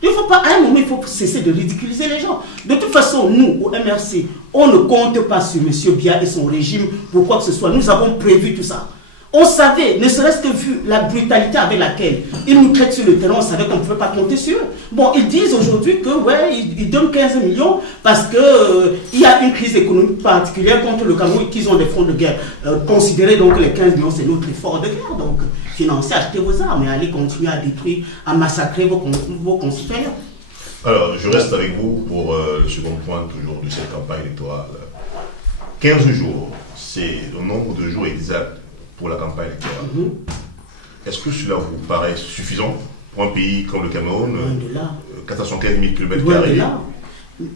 Il ne faut pas, à un moment, il faut cesser de ridiculiser les gens. De toute façon, nous, au MRC, on ne compte pas sur M. Biya et son régime pour quoi que ce soit. Nous avons prévu tout ça. On savait, ne serait-ce que vu la brutalité avec laquelle ils nous traitent sur le terrain, on savait qu'on ne pouvait pas compter sur eux. Bon, ils disent aujourd'hui que, ouais, ils donnent 15 millions parce qu'il y a une crise économique particulière contre le Cameroun et qu'ils ont des fonds de guerre. Considérez donc que les 15 millions, c'est notre effort de guerre. Donc, financez, achetez vos armes et allez continuer à détruire, à massacrer vos concitoyens. Alors, je reste avec vous pour le second point toujours de cette campagne électorale. 15 jours, c'est le nombre de jours exact pour la campagne électorale. Est-ce que cela vous paraît suffisant pour un pays comme le Cameroun, 475 000 km²?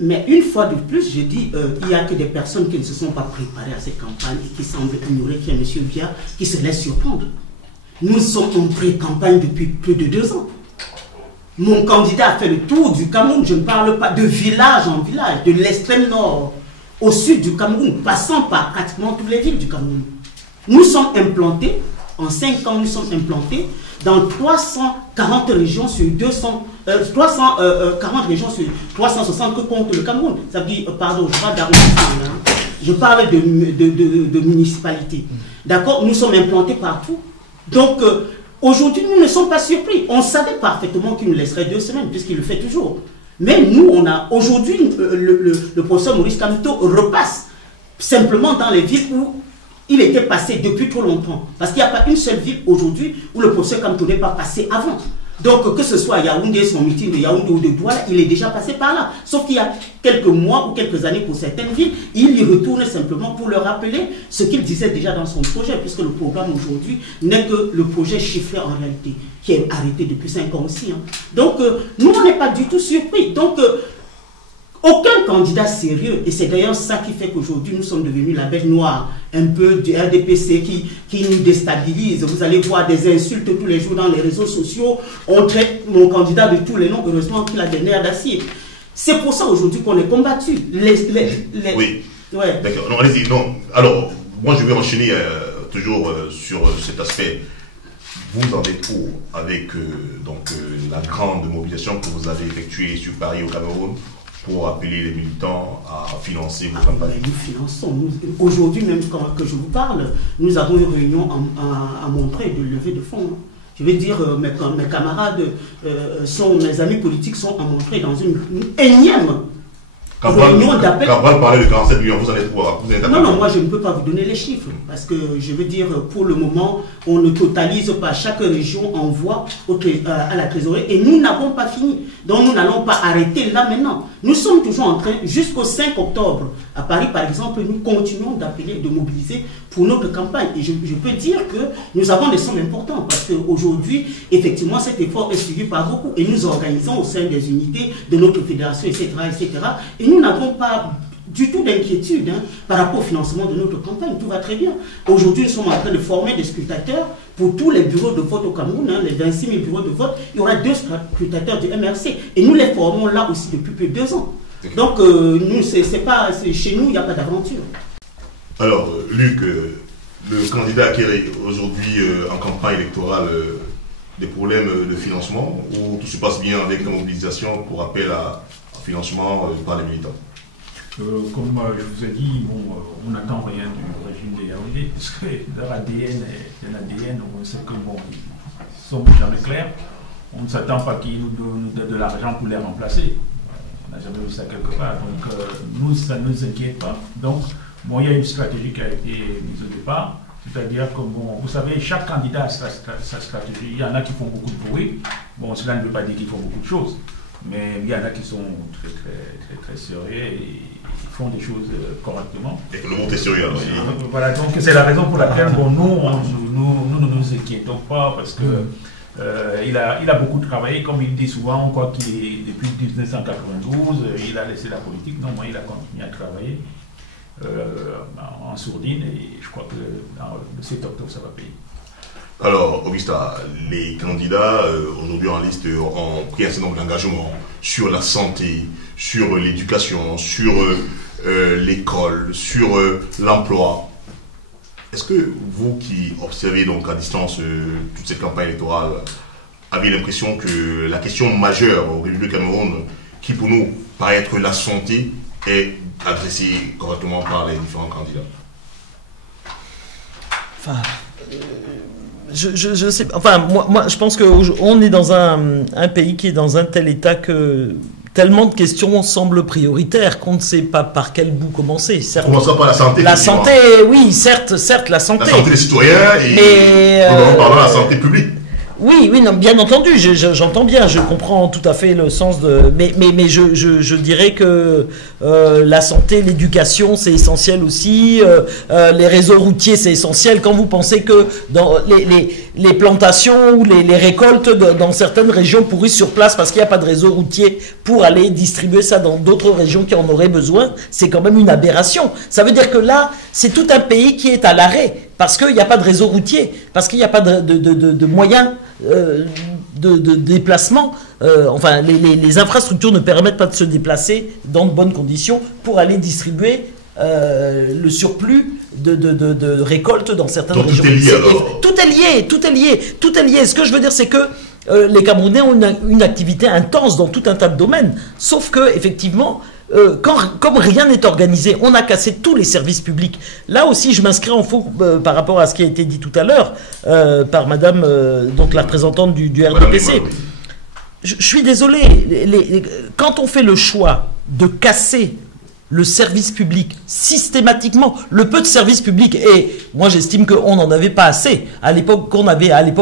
Mais une fois de plus, je dis, il n'y a que des personnes qui ne se sont pas préparées à cette campagne et qui semblent ignorer qu'il y a M. Biya qui se laisse surprendre. Nous sommes en pré-campagne depuis plus de 2 ans. Mon candidat a fait le tour du Cameroun. Je ne parle pas de village en village, de l'extrême nord au sud du Cameroun, passant par pratiquement toutes les villes du Cameroun. Nous sommes implantés, en 5 ans, nous sommes implantés dans 340 régions sur 340 régions sur 360 que compte le Cameroun. Ça veut dire, pardon, je parle d'arrondissement, je parle de municipalité. D'accord? Nous sommes implantés partout. Donc, aujourd'hui, nous ne sommes pas surpris. On savait parfaitement qu'il nous laisserait 2 semaines, puisqu'il le fait toujours. Mais nous, on a aujourd'hui, le professeur Maurice Kamto repasse simplement dans les villes où il était passé depuis trop longtemps. Parce qu'il n'y a pas une seule ville aujourd'hui où le professeur Kamto n'est pas passé avant. Donc, que ce soit à Yaoundé, son meeting de Yaoundé ou de Douala, il est déjà passé par là. Sauf qu'il y a quelques mois ou quelques années pour certaines villes, il y retourne simplement pour leur rappeler ce qu'il disait déjà dans son projet, puisque le programme aujourd'hui n'est que le projet chiffré en réalité, qui est arrêté depuis 5 ans aussi. Hein. Donc, nous, on n'est pas du tout surpris. Donc, aucun candidat sérieux, et c'est d'ailleurs ça qui fait qu'aujourd'hui nous sommes devenus la bête noire un peu du RDPC qui nous déstabilise. Vous allez voir des insultes tous les jours dans les réseaux sociaux. On traite mon candidat de tous les noms, heureusement qu'il a des nerfs d'acier. C'est pour ça aujourd'hui qu'on est combattu. Oui, ouais. D'accord, non, allez-y. Non. Alors, moi je vais enchaîner toujours sur cet aspect. Vous en êtes où avec la grande mobilisation que vous avez effectuée sur Paris au Cameroun pour appeler les militants à financer vos campagnes? Nous finançons. Aujourd'hui même, quand je vous parle, nous avons une réunion à Montreuil de levée de fonds. Je veux dire, mes camarades, mes amis politiques sont à Montreuil dans une énième réunion d'appel. Cabral parlait de 47 millions, vous en êtes où? Non, moi je ne peux pas vous donner les chiffres, parce que je veux dire, pour le moment, on ne totalise pas. Chaque région envoie à la trésorerie, et nous n'avons pas fini. Donc nous n'allons pas arrêter là maintenant. Nous sommes toujours en train, jusqu'au 5 octobre, à Paris par exemple, nous continuons d'appeler, de mobiliser pour notre campagne. Et je peux dire que nous avons des sommes importantes, parce qu'aujourd'hui, effectivement, cet effort est suivi par beaucoup. Et nous organisons au sein des unités de notre fédération, etc. Et nous n'avons pas du tout d'inquiétude par rapport au financement de notre campagne. Tout va très bien. Aujourd'hui, nous sommes en train de former des scrutateurs pour tous les bureaux de vote au Cameroun, les 26 000 bureaux de vote. Il y aura 2 scrutateurs du MRC. Et nous les formons là aussi depuis plus de 2 ans. Donc, nous, chez nous, il n'y a pas d'aventure. Alors, Luc, le candidat qui est aujourd'hui en campagne électorale, des problèmes de financement, ou tout se passe bien avec la mobilisation pour appel à financement par les militants? Comme je vous ai dit, on n'attend rien du régime des Yaoundé, parce que leur ADN est un ADN, on sait que ils sont jamais clairs. On ne s'attend pas qu'ils nous donnent de l'argent pour les remplacer. On n'a jamais vu ça quelque part. Donc nous, ça ne nous inquiète pas. Donc, il y a une stratégie qui a été mise au départ. C'est-à-dire que, vous savez, chaque candidat a sa stratégie. Il y en a qui font beaucoup de bruit. Cela ne veut pas dire qu'ils font beaucoup de choses. Mais il y en a qui sont très sérieux et font des choses correctement. Et que le monde est sérieux aussi. Voilà, donc c'est la raison pour laquelle nous ne nous inquiétons pas, parce que il a beaucoup travaillé, comme il dit souvent, quoi qu'il est depuis 1992, il a laissé la politique. Non, il a continué à travailler en sourdine, et je crois que le 7 octobre ça va payer. Alors, Augusta, les candidats aujourd'hui en liste ont pris un certain nombre d'engagements sur la santé, sur l'éducation, sur l'école, sur l'emploi. Est-ce que vous qui observez donc à distance toute cette campagne électorale avez l'impression que la question majeure au régime du Cameroun, qui pour nous paraît être la santé, est adressée correctement par les différents candidats? Enfin, je sais pas. Enfin, moi, je pense qu'on est dans un pays qui est dans un tel état que tellement de questions semblent prioritaires qu'on ne sait pas par quel bout commencer. Commençons par la santé. La santé, oui, certes, la santé. La santé des citoyens et nous parlons de la santé publique. Oui, non, bien entendu, j'entends bien, je comprends tout à fait le sens de... Mais je dirais que la santé, l'éducation, c'est essentiel aussi, les réseaux routiers, c'est essentiel. Quand vous pensez que dans les plantations ou les récoltes dans certaines régions pourrissent sur place parce qu'il n'y a pas de réseau routier pour aller distribuer ça dans d'autres régions qui en auraient besoin, c'est quand même une aberration. Ça veut dire que là, c'est tout un pays qui est à l'arrêt parce qu'il n'y a pas de réseau routier, parce qu'il n'y a pas de moyens de déplacement. Enfin, les infrastructures ne permettent pas de se déplacer dans de bonnes conditions pour aller distribuer le surplus de récoltes dans certaines régions. Tout est lié. Ce que je veux dire, c'est que les Camerounais ont une activité intense dans tout un tas de domaines. Sauf que, effectivement, comme rien n'est organisé, on a cassé tous les services publics. Là aussi, je m'inscris en faux par rapport à ce qui a été dit tout à l'heure par madame, donc la représentante du RDPC. Je suis désolé, quand on fait le choix de casser le service public, systématiquement, le peu de service public, et moi j'estime qu'on n'en avait pas assez à l'époque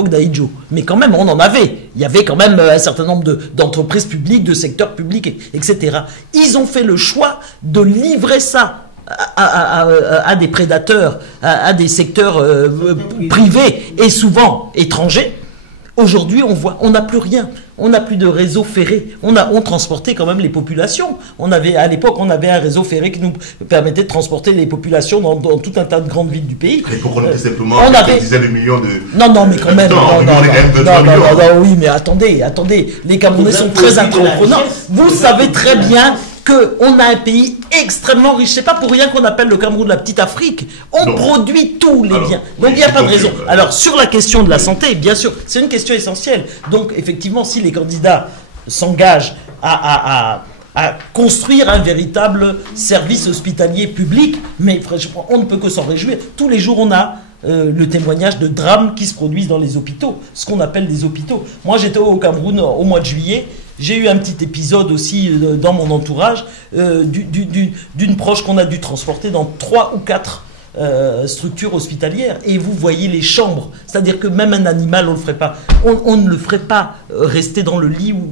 d'Aïdjo, mais quand même on en avait, il y avait quand même un certain nombre d'entreprises publiques, de secteurs publics, etc. Ils ont fait le choix de livrer ça à des prédateurs, à des secteurs privés et souvent étrangers. Aujourd'hui, on n'a plus rien. On n'a plus de réseau ferré. On transportait quand même les populations. À l'époque, on avait un réseau ferré qui nous permettait de transporter les populations dans tout un tas de grandes villes du pays. À l'époque, on était simplement quelques dizaines de millions de... Non, mais quand même. Oui, mais attendez. Les Camerounais sont très entreprenants. Vous savez très bien qu'on a un pays extrêmement riche. C'est pas pour rien qu'on appelle le Cameroun la petite Afrique. On produit tous les biens. Donc il n'y a pas de raison. Alors sur la question de la santé, bien sûr, c'est une question essentielle. Donc effectivement, si les candidats s'engagent à construire un véritable service hospitalier public, mais franchement, on ne peut que s'en réjouir. Tous les jours, on a le témoignage de drames qui se produisent dans les hôpitaux, ce qu'on appelle des hôpitaux. Moi, j'étais au Cameroun au mois de juillet. J'ai eu un petit épisode aussi dans mon entourage d'une proche qu'on a dû transporter dans 3 ou 4 structures hospitalières. Et vous voyez les chambres. C'est-à-dire que même un animal, on ne le ferait pas. On ne le ferait pas rester dans le lit où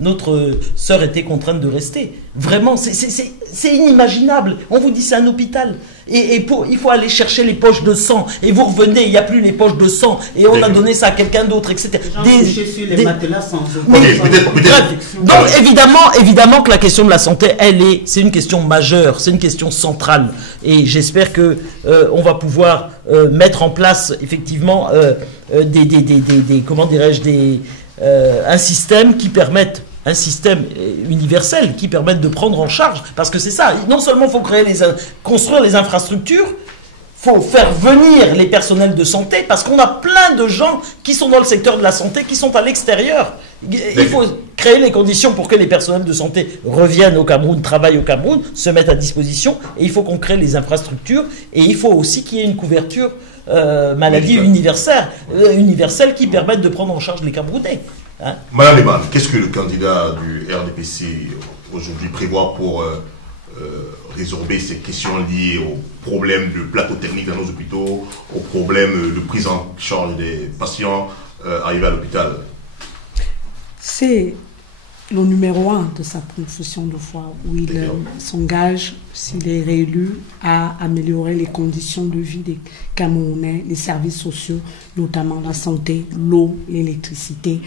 notre sœur était contrainte de rester. Vraiment, c'est inimaginable. On vous dit c'est un hôpital. Et il faut aller chercher les poches de sang. Et vous revenez, il n'y a plus les poches de sang. Et on a donné ça à quelqu'un d'autre, etc. Sur les matelas sans... Donc évidemment que la question de la santé, c'est une question majeure, c'est une question centrale. Et j'espère que on va pouvoir mettre en place effectivement un système qui permette, un système universel qui permette de prendre en charge, parce que c'est ça, non seulement il faut construire les infrastructures, il faut faire venir les personnels de santé, parce qu'on a plein de gens qui sont dans le secteur de la santé, qui sont à l'extérieur. Il faut créer les conditions pour que les personnels de santé reviennent au Cameroun, travaillent au Cameroun, se mettent à disposition, et il faut qu'on crée les infrastructures, et il faut aussi qu'il y ait une couverture maladie universelle qui permette de prendre en charge les Camerounais. Hein? Madame Leban, qu'est-ce que le candidat du RDPC aujourd'hui prévoit pour résorber ces questions liées aux problèmes de plateau thermique dans nos hôpitaux, aux problèmes de prise en charge des patients arrivés à l'hôpital? C'est le numéro 1 de sa profession de foi, où il s'engage, s'il est réélu, à améliorer les conditions de vie des Camerounais, les services sociaux, notamment la santé, l'eau, l'électricité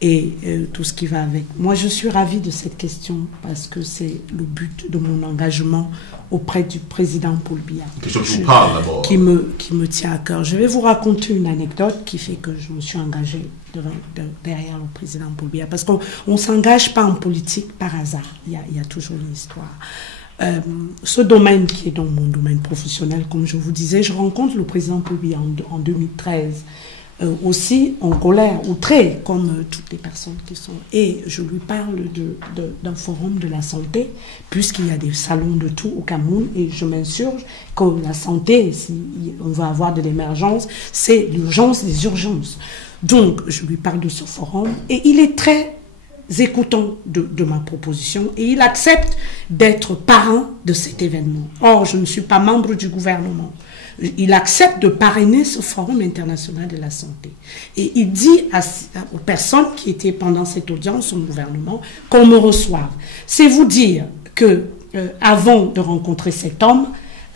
et tout ce qui va avec. Moi, je suis ravie de cette question parce que c'est le but de mon engagement auprès du président Paul Biya, qui me tient à cœur. Je vais vous raconter une anecdote qui fait que je me suis engagée derrière le président Paul Biya, parce qu'on ne s'engage pas en politique par hasard, il y a toujours une histoire. Ce domaine qui est dans mon domaine professionnel, comme je vous disais, je rencontre le président Paul Biya en 2013, aussi en colère, outré, comme toutes les personnes qui sont. Et je lui parle d'un forum de la santé, puisqu'il y a des salons de tout au Cameroun, et je m'insurge que la santé, si on va avoir de l'émergence, c'est l'urgence des urgences. Donc, je lui parle de ce forum, et il est très écoutant de ma proposition, et il accepte d'être parrain de cet événement. Or, je ne suis pas membre du gouvernement. Il accepte de parrainer ce forum international de la santé. Et il dit aux personnes qui étaient pendant cette audience au gouvernement qu'on me reçoive. C'est vous dire que avant de rencontrer cet homme,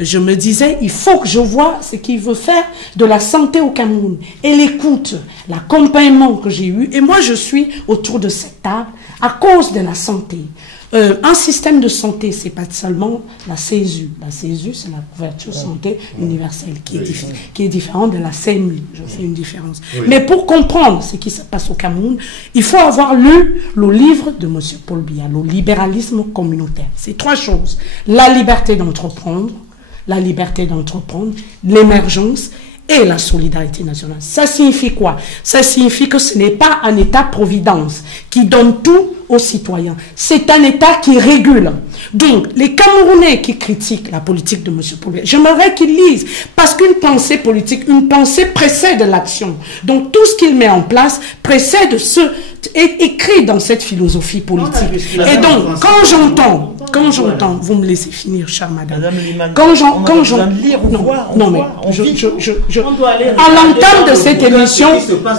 je me disais, il faut que je vois ce qu'il veut faire de la santé au Cameroun. Et l'écoute, l'accompagnement que j'ai eu, et moi je suis autour de cette table à cause de la santé. Un système de santé, c'est pas seulement la CESU. La CESU, c'est la couverture santé universelle, qui est différente de la CMU. Je fais une différence. Oui. Mais pour comprendre ce qui se passe au Cameroun, il faut avoir lu le livre de M. Paul Biya, le libéralisme communautaire. C'est 3 choses. La liberté d'entreprendre, l'émergence et la solidarité nationale. Ça signifie quoi? Ça signifie que ce n'est pas un État-providence qui donne tout aux citoyens. C'est un État qui régule. Donc, les Camerounais qui critiquent la politique de M. Paul Biya, j'aimerais qu'ils lisent, parce qu'une pensée politique, une pensée précède l'action. Donc, tout ce qu'il met en place précède est écrit dans cette philosophie politique. Et donc, quand j'entends, vous me laissez finir, chère madame. Quand j'entends, à l'entame de cette émission,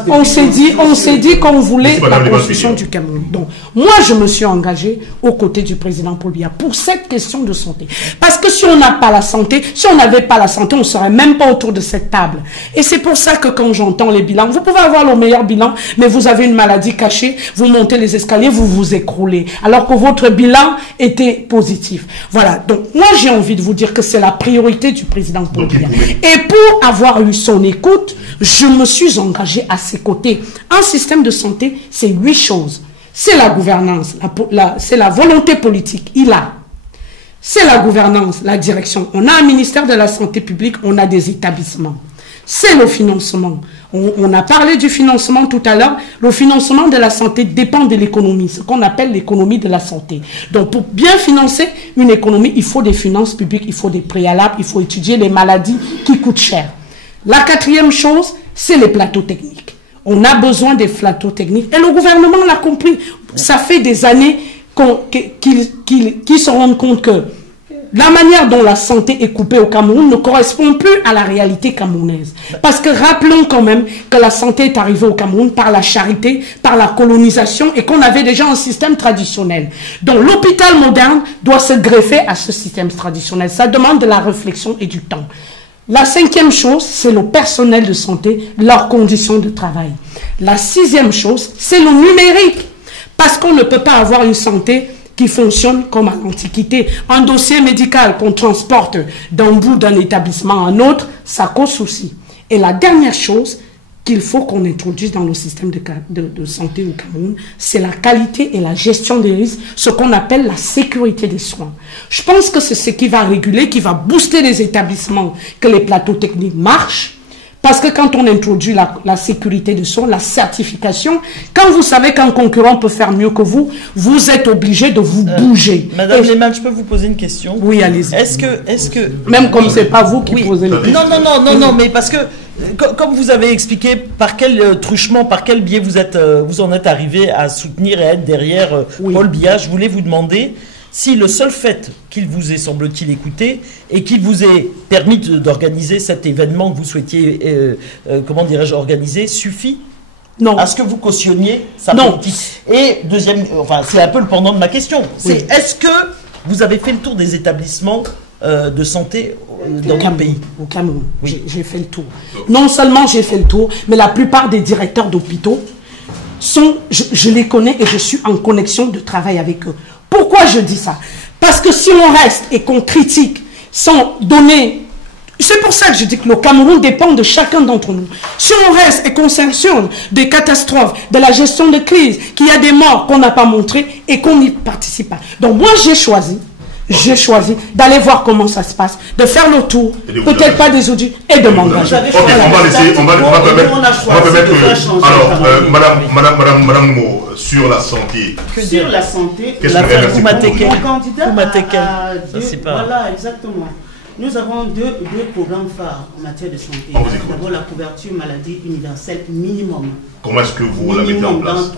on s'est dit qu'on voulait la construction du Cameroun. Donc, moi, je me suis engagée aux côtés du président Paul Biya pour cette question de santé. Parce que si on n'a pas la santé, si on n'avait pas la santé, on ne serait même pas autour de cette table. Et c'est pour ça que quand j'entends les bilans, vous pouvez avoir le meilleur bilan, mais vous avez une maladie cachée, vous montez les escaliers, vous vous écroulez, alors que votre bilan était positif. Voilà, donc moi j'ai envie de vous dire que c'est la priorité du président Paul Biya. Et pour avoir eu son écoute, je me suis engagée à ses côtés. Un système de santé, c'est 8 choses. C'est la gouvernance, c'est la volonté politique, c'est la gouvernance, la direction. On a un ministère de la santé publique, on a des établissements. C'est le financement. On a parlé du financement tout à l'heure. Le financement de la santé dépend de l'économie, ce qu'on appelle l'économie de la santé. Donc, pour bien financer une économie, il faut des finances publiques, il faut des préalables, il faut étudier les maladies qui coûtent cher. La 4e chose, c'est les plateaux techniques. On a besoin des plateaux techniques. Et le gouvernement l'a compris. Ça fait des années qu'ils se rendent compte que la manière dont la santé est coupée au Cameroun ne correspond plus à la réalité camerounaise. Parce que rappelons quand même que la santé est arrivée au Cameroun par la charité, par la colonisation et qu'on avait déjà un système traditionnel. Donc l'hôpital moderne doit se greffer à ce système traditionnel. Ça demande de la réflexion et du temps. La 5e chose, c'est le personnel de santé, leurs conditions de travail. La 6e chose, c'est le numérique. Parce qu'on ne peut pas avoir une santé qui fonctionne comme à l'Antiquité. Un dossier médical qu'on transporte d'un bout d'un établissement à un autre, ça cause souci. Et la dernière chose qu'il faut qu'on introduise dans le système de santé au Cameroun, c'est la qualité et la gestion des risques, ce qu'on appelle la sécurité des soins. Je pense que c'est ce qui va réguler, qui va booster les établissements, que les plateaux techniques marchent. Parce que quand on introduit la sécurité de soins, la certification, quand vous savez qu'un concurrent peut faire mieux que vous, vous êtes obligé de vous bouger. Madame Lehmann, je peux vous poser une question? Oui, allez-y. Est-ce que... Même comme c'est pas vous qui posez les questions. Non, mais parce que, comme vous avez expliqué, par quel truchement, par quel biais vous en êtes arrivé à soutenir et à être derrière Paul Biya, je voulais vous demander si le seul fait qu'il vous ait, semble-t-il, écouté et qu'il vous ait permis d'organiser cet événement que vous souhaitiez, organiser, suffit à ce que vous cautionniez sa politique. Et deuxième, c'est un peu le pendant de ma question, c'est est-ce que vous avez fait le tour des établissements de santé dans le pays? Au Cameroun, j'ai fait le tour. Non seulement j'ai fait le tour, mais la plupart des directeurs d'hôpitaux je les connais et je suis en connexion de travail avec eux. Pourquoi je dis ça? Parce que si on reste et qu'on critique sans donner... C'est pour ça que je dis que le Cameroun dépend de chacun d'entre nous. Si on reste et qu'on sanctionne des catastrophes, de la gestion de crise, qu'il y a des morts qu'on n'a pas montrées et qu'on n'y participe pas. Donc moi j'ai choisi d'aller voir comment ça se passe, de faire le tour, peut-être pas des audits, et de m'engager. Ok, on va permettre. Alors, Madame Mo, sur la santé. Sur la santé, mon candidat voilà, exactement. Nous avons deux programmes phares en matière de santé. D'abord, la couverture maladie universelle minimum. Comment est-ce que vous la mettez en place? Dans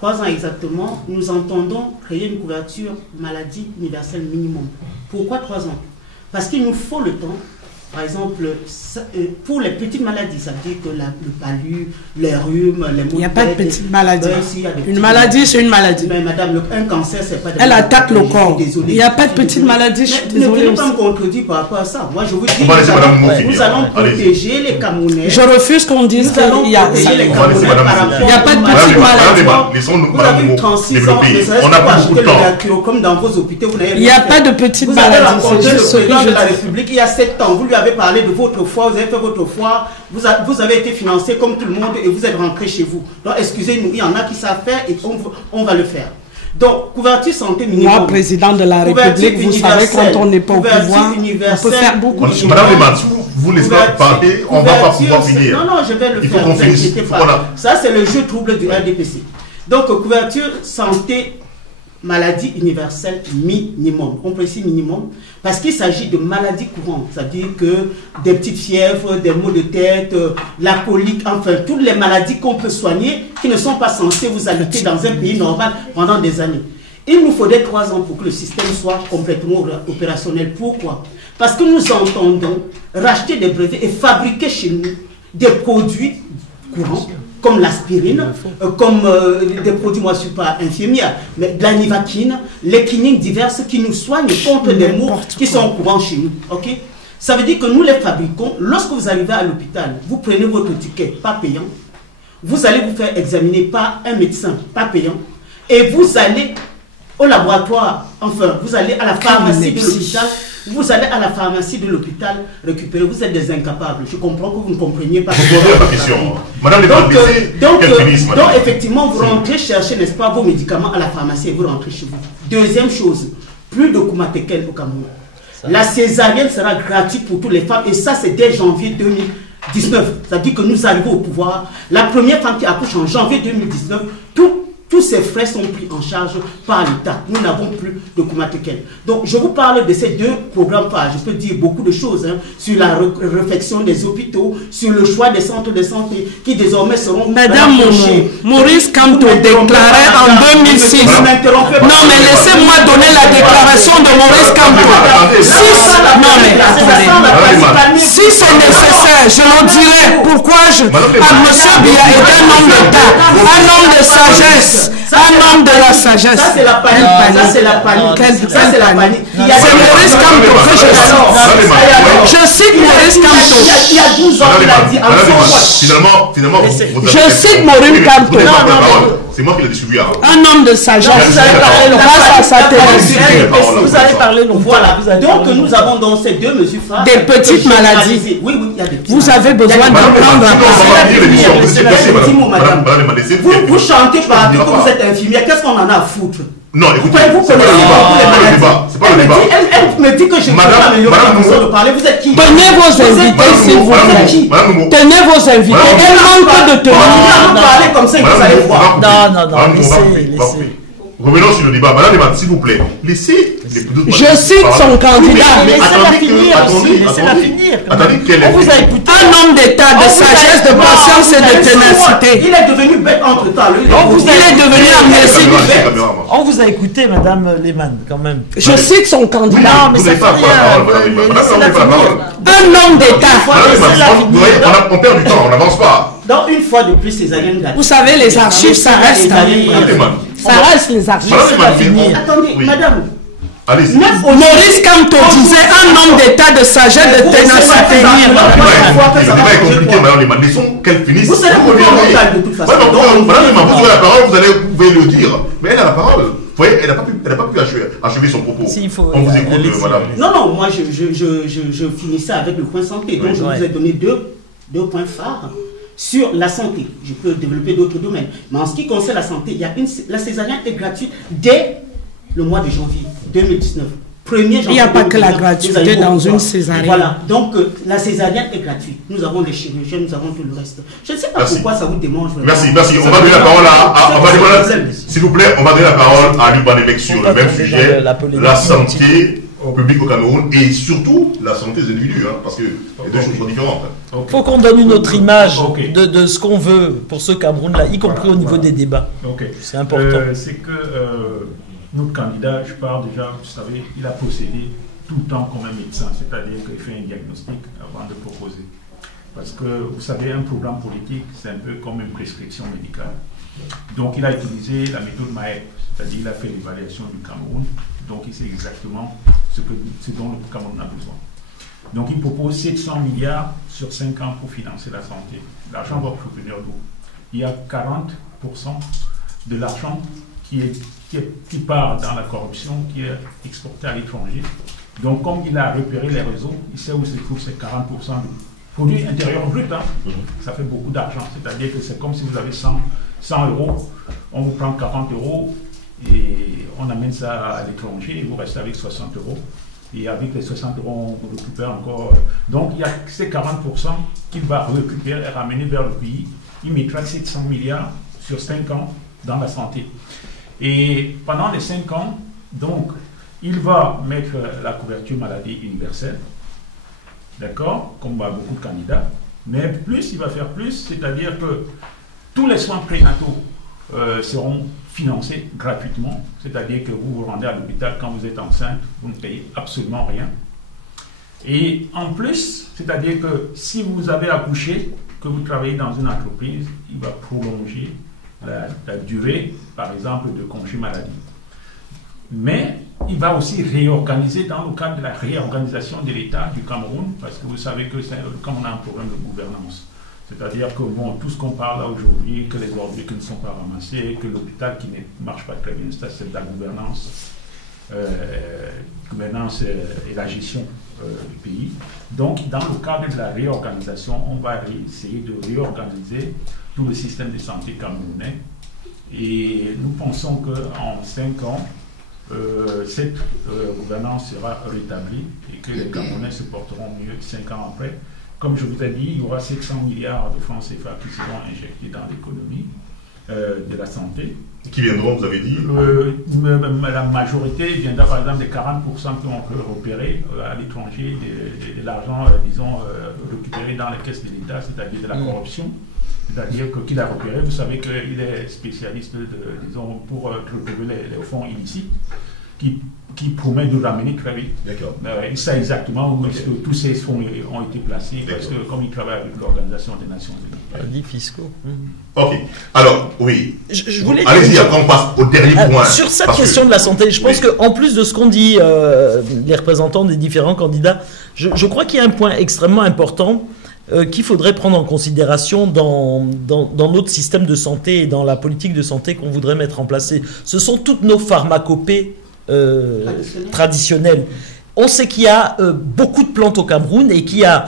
3 ans exactement, nous entendons créer une couverture maladie universelle minimum. Pourquoi 3 ans? Parce qu'il nous faut le temps. Par exemple, pour les petites maladies, ça veut dire que le palu, les rhumes, les maux de tête... Il n'y a pas de petites maladies. Une maladie, c'est une maladie. Mais madame, un cancer, c'est pas... Elle attaque le corps. Il n'y a pas de petites maladies, je suis désolée. Ne venez pas me contredire par rapport à ça. Moi, je vous dis, nous allons protéger les Camerounais. Je refuse qu'on dise qu'il y a... protéger les Camerounais par rapport... Il n'y a pas de petites maladies. Vous avez 36 ans, on a pas beaucoup de temps. Comme dans vos hôpitaux, vous n'avez rien fait. Il n'y a pas de petites maladies. Vous avez rencontré le président de la République il y a 7 ans. Vous lui avez parlé de votre foire, vous avez fait votre foire, vous avez été financé comme tout le monde et vous êtes rentré chez vous. Donc excusez-nous, il y en a qui savent faire et on va le faire. Donc, couverture santé minimum. Moi, président de la République, vous savez, quand on n'est pas au pouvoir, on peut faire beaucoup de choses. Madame Lehmann, vous laissez pas parler, on ne va pas pouvoir finir. Non, je vais le faire. Ça, c'est le jeu trouble du RDPC. Donc, couverture santé, maladie universelle minimum. On précise minimum parce qu'il s'agit de maladies courantes, c'est-à-dire que des petites fièvres, des maux de tête, la colique, enfin, toutes les maladies qu'on peut soigner qui ne sont pas censées vous habiter dans un pays normal pendant des années. Il nous faudrait 3 ans pour que le système soit complètement opérationnel. Pourquoi? Parce que nous entendons racheter des brevets et fabriquer chez nous des produits courants, comme l'aspirine, comme des produits, moi je ne suis pas infirmière, mais de la nivaquine, les cliniques diverses qui nous soignent contre des maux qui sont courants chez nous. Ok? Ça veut dire que nous les fabriquons. Lorsque vous arrivez à l'hôpital, vous prenez votre ticket, pas payant. Vous allez vous faire examiner par un médecin, pas payant. Et vous allez au laboratoire, enfin, vous allez à la pharmacie de l'hôpital. Vous allez à la pharmacie de l'hôpital récupérer. Vous êtes des incapables. Je comprends que vous ne compreniez pas. Madame les donc, effectivement, vous rentrez chercher, n'est-ce pas, vos médicaments à la pharmacie et vous rentrez chez vous. Deuxième chose, plus de Kumatekel au Cameroun. La césarienne sera gratuite pour toutes les femmes et ça, c'est dès janvier 2019. C'est-à-dire que nous arrivons au pouvoir. La première femme qui accouche en janvier 2019, tous ces frais sont pris en charge par l'État. Nous n'avons plus de Kumatekel. Donc, je vous parle de ces 2 programmes phares. Je peux dire beaucoup de choses sur la réflexion des hôpitaux, sur le choix des centres de santé qui désormais seront... Madame Maurice Kamto déclarait en 2006... Non, mais laissez-moi donner la déclaration de Maurice Kamto. Si c'est nécessaire, je leur dirai pourquoi M. Biya est un homme d'État, un homme de sagesse. Un homme de la sagesse. Ça, c'est la panique. Ça, c'est la panique. Ça, c'est la panique. C'est Maurice Kamto que je cite. Je cite Maurice Kamto. Il y a 12 ans, il a dit finalement, je cite Maurice Kamto. C'est moi qui l'ai distribué. Un homme de sagesse. Vous allez parler grâce à sa télévision. Vous allez parler longtemps. Voilà. Donc, nous avons dans ces 2 mesures phares des petites maladies. Oui, il y a des petites. Vous avez besoin de prendre Vous chantez partout que vous êtes infirmière. Qu'est-ce qu'on en a à foutre? Non, écoutez, c'est pas le débat. Elle me dit que je ne peux pas améliorer la façon de parler. Vous êtes qui? Tenez vos invités, s'il vous plaît. Tenez vos invités. Elle manque de tenue. Vous parlez comme ça et vous allez voir. Non, laissez. Revenons sur le débat. Madame Leman, s'il vous plaît, laissez les deux. Je cite son candidat. Laissez-la finir aussi. Laissez-la finir. Attendez, on vous a écouté. Un homme d'État, de sagesse, de patience et de ténacité. Il est devenu bête entre temps. Il est devenu amnésique. On vous a écouté, Madame Lehmann, quand même. Je cite son candidat. Non, mais ça fait rien. Laissez-la finir. Un homme d'État. On perd du temps, on n'avance pas. Donc, une fois de plus, césarienne gratuite. Vous savez, les archives, ça reste. Ça reste les archives. Attendez, madame. Maurice Kamto disait un homme d'état de sagesse, de ténacité. Le débat est compliqué, madame Leman. Laissons qu'elle finisse. Vous savez pourquoi on de toute façon. Madame Leman, vous avez la parole, vous pouvez le dire. Mais elle a la parole. Vous voyez, elle n'a pas pu achever son propos. On vous écoute, madame. Non, moi je finissais avec le point santé. Donc je vous ai donné deux points phares. Sur la santé, je peux développer d'autres domaines. Mais en ce qui concerne la santé, la césarienne est gratuite dès le mois de janvier 2019. 1er janvier. Il n'y a pas que la gratuité dans une césarienne. Voilà, donc la césarienne est gratuite. Nous avons les chirurgiens, nous avons tout le reste. Je ne sais pas pourquoi ça vous démange. Merci. On va donner la parole s'il vous plaît, on va donner la parole à Libanelec sur le même sujet, la santé public au Cameroun et surtout la santé des individus, parce que les deux choses sont différentes. Il faut qu'on donne une autre image de ce qu'on veut pour ce Cameroun-là, y compris au niveau des débats. C'est important. C'est que notre candidat, je parle déjà, vous savez, il a procédé tout le temps comme un médecin, c'est-à-dire qu'il fait un diagnostic avant de proposer. Parce que, vous savez, un programme politique, c'est un peu comme une prescription médicale. Donc, il a utilisé la méthode MAEP, c'est-à-dire il a fait l'évaluation du Cameroun, donc il sait exactement ce dont le Cameroun a besoin. Donc, il propose 700 milliards sur 5 ans pour financer la santé. L'argent va provenir d'où? Il y a 40% de l'argent qui part dans la corruption, qui est exporté à l'étranger. Donc, comme il a repéré les réseaux, il sait où se trouve ces 40% du produit intérieur brut. Ça fait beaucoup d'argent. C'est-à-dire que c'est comme si vous avez 100 euros, on vous prend 40 euros et on amène ça à l'étranger et vous restez avec 60 euros. Et avec les 60 euros, on récupère encore. Donc, il y a ces 40% qu'il va récupérer et ramener vers le pays. Il mettra 700 milliards sur 5 ans dans la santé. Et pendant les 5 ans, donc, il va mettre la couverture maladie universelle, d'accord, comme beaucoup de candidats, mais plus, il va faire plus, c'est-à-dire que tous les soins prénataux seront financés gratuitement, c'est-à-dire que vous vous rendez à l'hôpital quand vous êtes enceinte, vous ne payez absolument rien. Et en plus, c'est-à-dire que si vous avez accouché, que vous travaillez dans une entreprise, il va prolonger la durée, par exemple, de congé maladie. Mais il va aussi réorganiser dans le cadre de la réorganisation de l'État du Cameroun, parce que vous savez que comme on a un problème de gouvernance, c'est-à-dire que bon, tout ce qu'on parle là aujourd'hui, que les ordures qui ne sont pas ramassées, que l'hôpital qui ne marche pas très bien, c'est de la gouvernance, et la gestion du pays. Donc, dans le cadre de la réorganisation, on va essayer de réorganiser tout le système de santé camerounais. Et nous pensons qu'en 5 ans, cette gouvernance sera rétablie et que les Camerounais se porteront mieux 5 ans après. Comme je vous ai dit, il y aura 700 milliards de francs CFA qui seront injectés dans l'économie de la santé. Qui viendront, vous avez dit la majorité viendra par exemple des 40% qui ont repéré à l'étranger de l'argent, disons, récupéré dans les caisses de l'État, c'est-à-dire de la corruption. C'est-à-dire qu'il a repéré, vous savez qu'il est spécialiste, disons, pour retrouver les fonds illicites, qui promet de ramener très vite. D'accord. Il sait exactement où est-ce que tous ces fonds ont été placés, parce que comme il travaille avec l'Organisation des Nations Unies. Paradis fiscaux. Ok. Alors, oui. Je voulais allez-y, après on passe au dernier point. Sur cette question de la santé, je pense qu'en plus de ce qu'ont dit les représentants des différents candidats, je crois qu'il y a un point extrêmement important qu'il faudrait prendre en considération dans notre système de santé et dans la politique de santé qu'on voudrait mettre en place. Ce sont toutes nos pharmacopées traditionnelles. On sait qu'il y a beaucoup de plantes au Cameroun et qu'il y a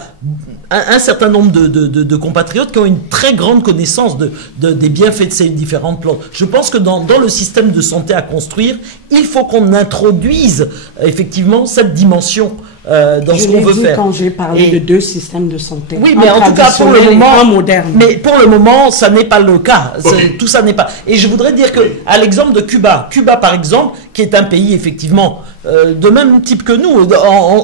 un certain nombre de compatriotes qui ont une très grande connaissance des bienfaits de ces différentes plantes. Je pense que dans le système de santé à construire, il faut qu'on introduise effectivement cette dimension dans ce qu'on veut faire. Quand j'ai parlé de 2 systèmes de santé. Oui, mais en tout cas pour le moment, moderne. Mais pour le moment, ça n'est pas le cas. Okay. Tout ça n'est pas. Et je voudrais dire que, à l'exemple de Cuba, par exemple, qui est un pays effectivement de même type que nous,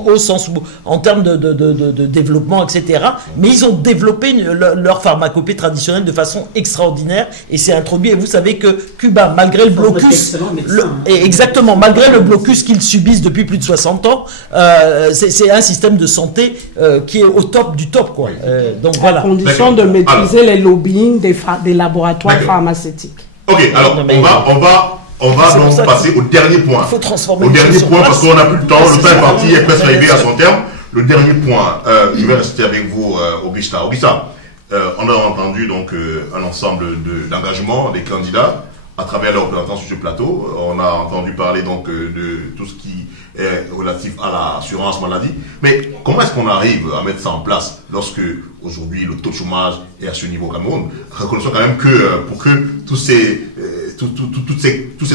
au sens où, en termes de développement, etc. Mais ils ont développé leur pharmacopée traditionnelle de façon extraordinaire et c'est introduit. Et vous savez que Cuba, malgré le blocus, exactement, malgré le blocus qu'ils subissent depuis plus de 60 ans, c'est un système de santé qui est au top du top, quoi. Donc voilà. À condition de maîtriser les lobbying des laboratoires pharmaceutiques. Ok, alors on va donc passer au dernier point. Il faut transformer au dernier point parce qu'on n'a plus le temps, le temps est parti, il est presque arrivé à son terme. Le dernier point, je vais rester avec vous, Augusta. Augusta, on a entendu donc un ensemble d'engagements des candidats à travers leurs représentants sur ce plateau. On a entendu parler donc de tout ce qui est relatif à l'assurance maladie. Mais comment est-ce qu'on arrive à mettre ça en place lorsque aujourd'hui le taux de chômage est à ce niveau au Cameroun? Reconnaissons quand même que pour que tous ces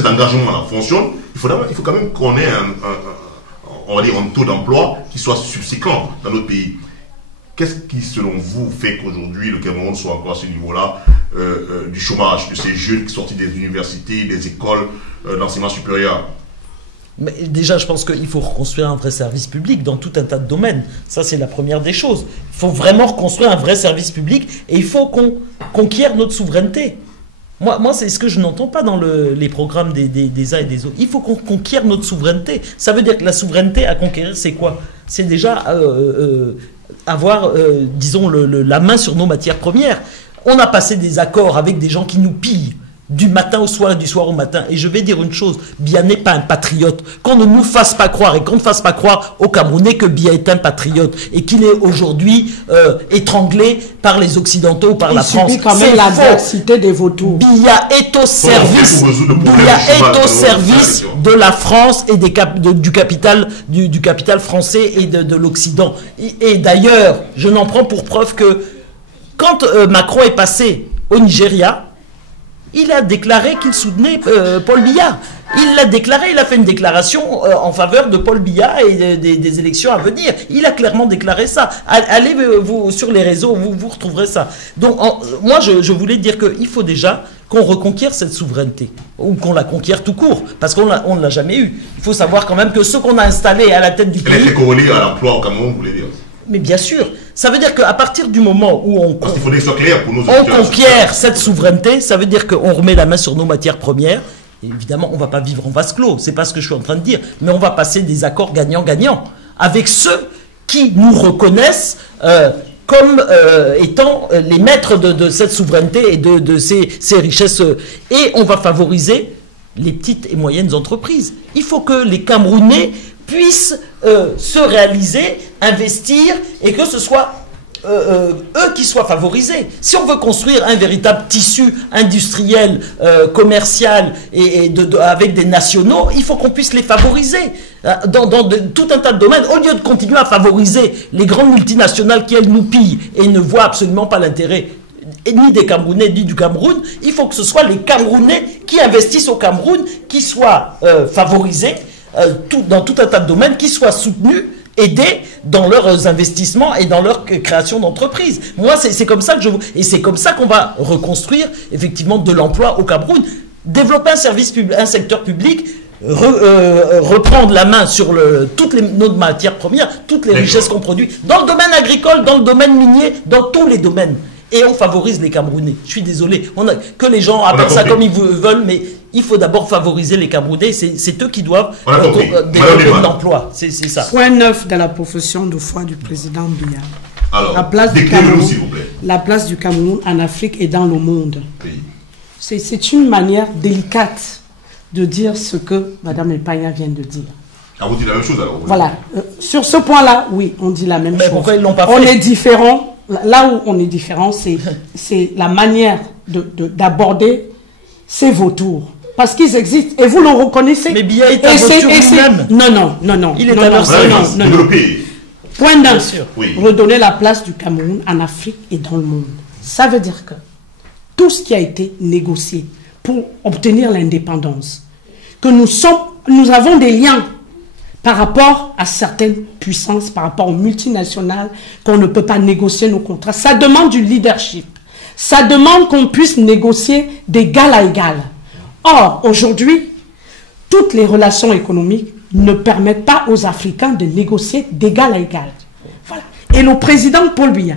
engagements fonctionnent, il faut quand même qu'on ait un taux d'emploi qui soit subséquent dans notre pays. Qu'est-ce qui, selon vous, fait qu'aujourd'hui le Cameroun soit encore à ce niveau-là du chômage, de ces jeunes qui sont sortis des universités, des écoles d'enseignement supérieur? Mais déjà, je pense qu'il faut reconstruire un vrai service public dans tout un tas de domaines. Ça, c'est la première des choses. Il faut vraiment reconstruire un vrai service public et il faut qu'on conquiert notre souveraineté. Moi, c'est ce que je n'entends pas dans les programmes des uns et des autres. Il faut qu'on conquiert notre souveraineté. Ça veut dire que la souveraineté à conquérir, c'est quoi? C'est déjà avoir, disons, la main sur nos matières premières. On a passé des accords avec des gens qui nous pillent du matin au soir et du soir au matin. Et je vais dire une chose, Biya n'est pas un patriote. Qu'on ne nous fasse pas croire et qu'on ne fasse pas croire aux Camerounais que Biya est un patriote et qu'il est aujourd'hui étranglé par les Occidentaux ou par la France. Il subit quand même l'adversité des vautours. Biya est au service, de la France et du capital français et de l'Occident. Et d'ailleurs, je n'en prends pour preuve que quand Macron est passé au Nigeria, il a déclaré qu'il soutenait Paul Biya. Il l'a déclaré, il a fait une déclaration en faveur de Paul Biya et des élections à venir. Il a clairement déclaré ça. Allez vous sur les réseaux, vous retrouverez ça. Donc moi, je voulais dire qu'il faut déjà qu'on reconquiert cette souveraineté, ou qu'on la conquiert tout court, parce qu'on ne l'a jamais eu. Il faut savoir quand même que ceux qu'on a installés à la tête du pays... Elle est corrélée à l'emploi au Cameroun, vous voulez dire? Mais bien sûr, ça veut dire qu'à partir du moment où Parce qu'il faudrait que ce soit clair pour nos on conquiert cette souveraineté, ça veut dire qu'on remet la main sur nos matières premières. Et évidemment, on ne va pas vivre en vase clos, c'est pas ce que je suis en train de dire, mais on va passer des accords gagnant-gagnant avec ceux qui nous reconnaissent comme étant les maîtres de cette souveraineté et de ces richesses. Et on va favoriser les petites et moyennes entreprises. Il faut que les Camerounais puissent se réaliser, investir, et que ce soit eux qui soient favorisés. Si on veut construire un véritable tissu industriel, commercial, avec des nationaux, il faut qu'on puisse les favoriser dans tout un tas de domaines, au lieu de continuer à favoriser les grandes multinationales qui, elles, nous pillent et ne voient absolument pas l'intérêt ni des Camerounais ni du Cameroun. Il faut que ce soit les Camerounais qui investissent au Cameroun qui soient favorisés dans tout un tas de domaines, qui soient soutenus, aidés dans leurs investissements et dans leur création d'entreprises. Moi, c'est comme ça que et c'est comme ça qu'on va reconstruire effectivement de l'emploi au Cameroun. Développer un secteur public, reprendre la main sur toutes nos matières premières, toutes les richesses qu'on produit, dans le domaine agricole, dans le domaine minier, dans tous les domaines. Et on favorise les Camerounais. Je suis désolé. Que les gens appellent ça comme ils veulent, mais il faut d'abord favoriser les Camerounais. C'est eux qui doivent développer de l'emploi. C'est ça. Point 9 de la profession de foi du président Biya. Alors, la place décrivez-nous, s'il vous plaît. La place du Cameroun en Afrique et dans le monde. Oui. C'est une manière délicate de dire ce que Mme Epaya vient de dire. Ah, vous dites la même chose alors? Voilà. Sur ce point-là, oui, on dit la même chose. Pourquoi ils l'ont pas fait? On est différents. Là où on est différent, c'est la manière d'aborder ces vautours. Parce qu'ils existent et vous le reconnaissez. Mais Biya est un vautour lui-même. Non. Il est à leur service. Non. Point 9. Oui. Redonner la place du Cameroun en Afrique et dans le monde. Ça veut dire que tout ce qui a été négocié pour obtenir l'indépendance, que nous avons des liens par rapport à certaines puissances, par rapport aux multinationales, qu'on ne peut pas négocier nos contrats. Ça demande du leadership. Ça demande qu'on puisse négocier d'égal à égal. Or, aujourd'hui, toutes les relations économiques ne permettent pas aux Africains de négocier d'égal à égal. Voilà. Et le président Paul Biya,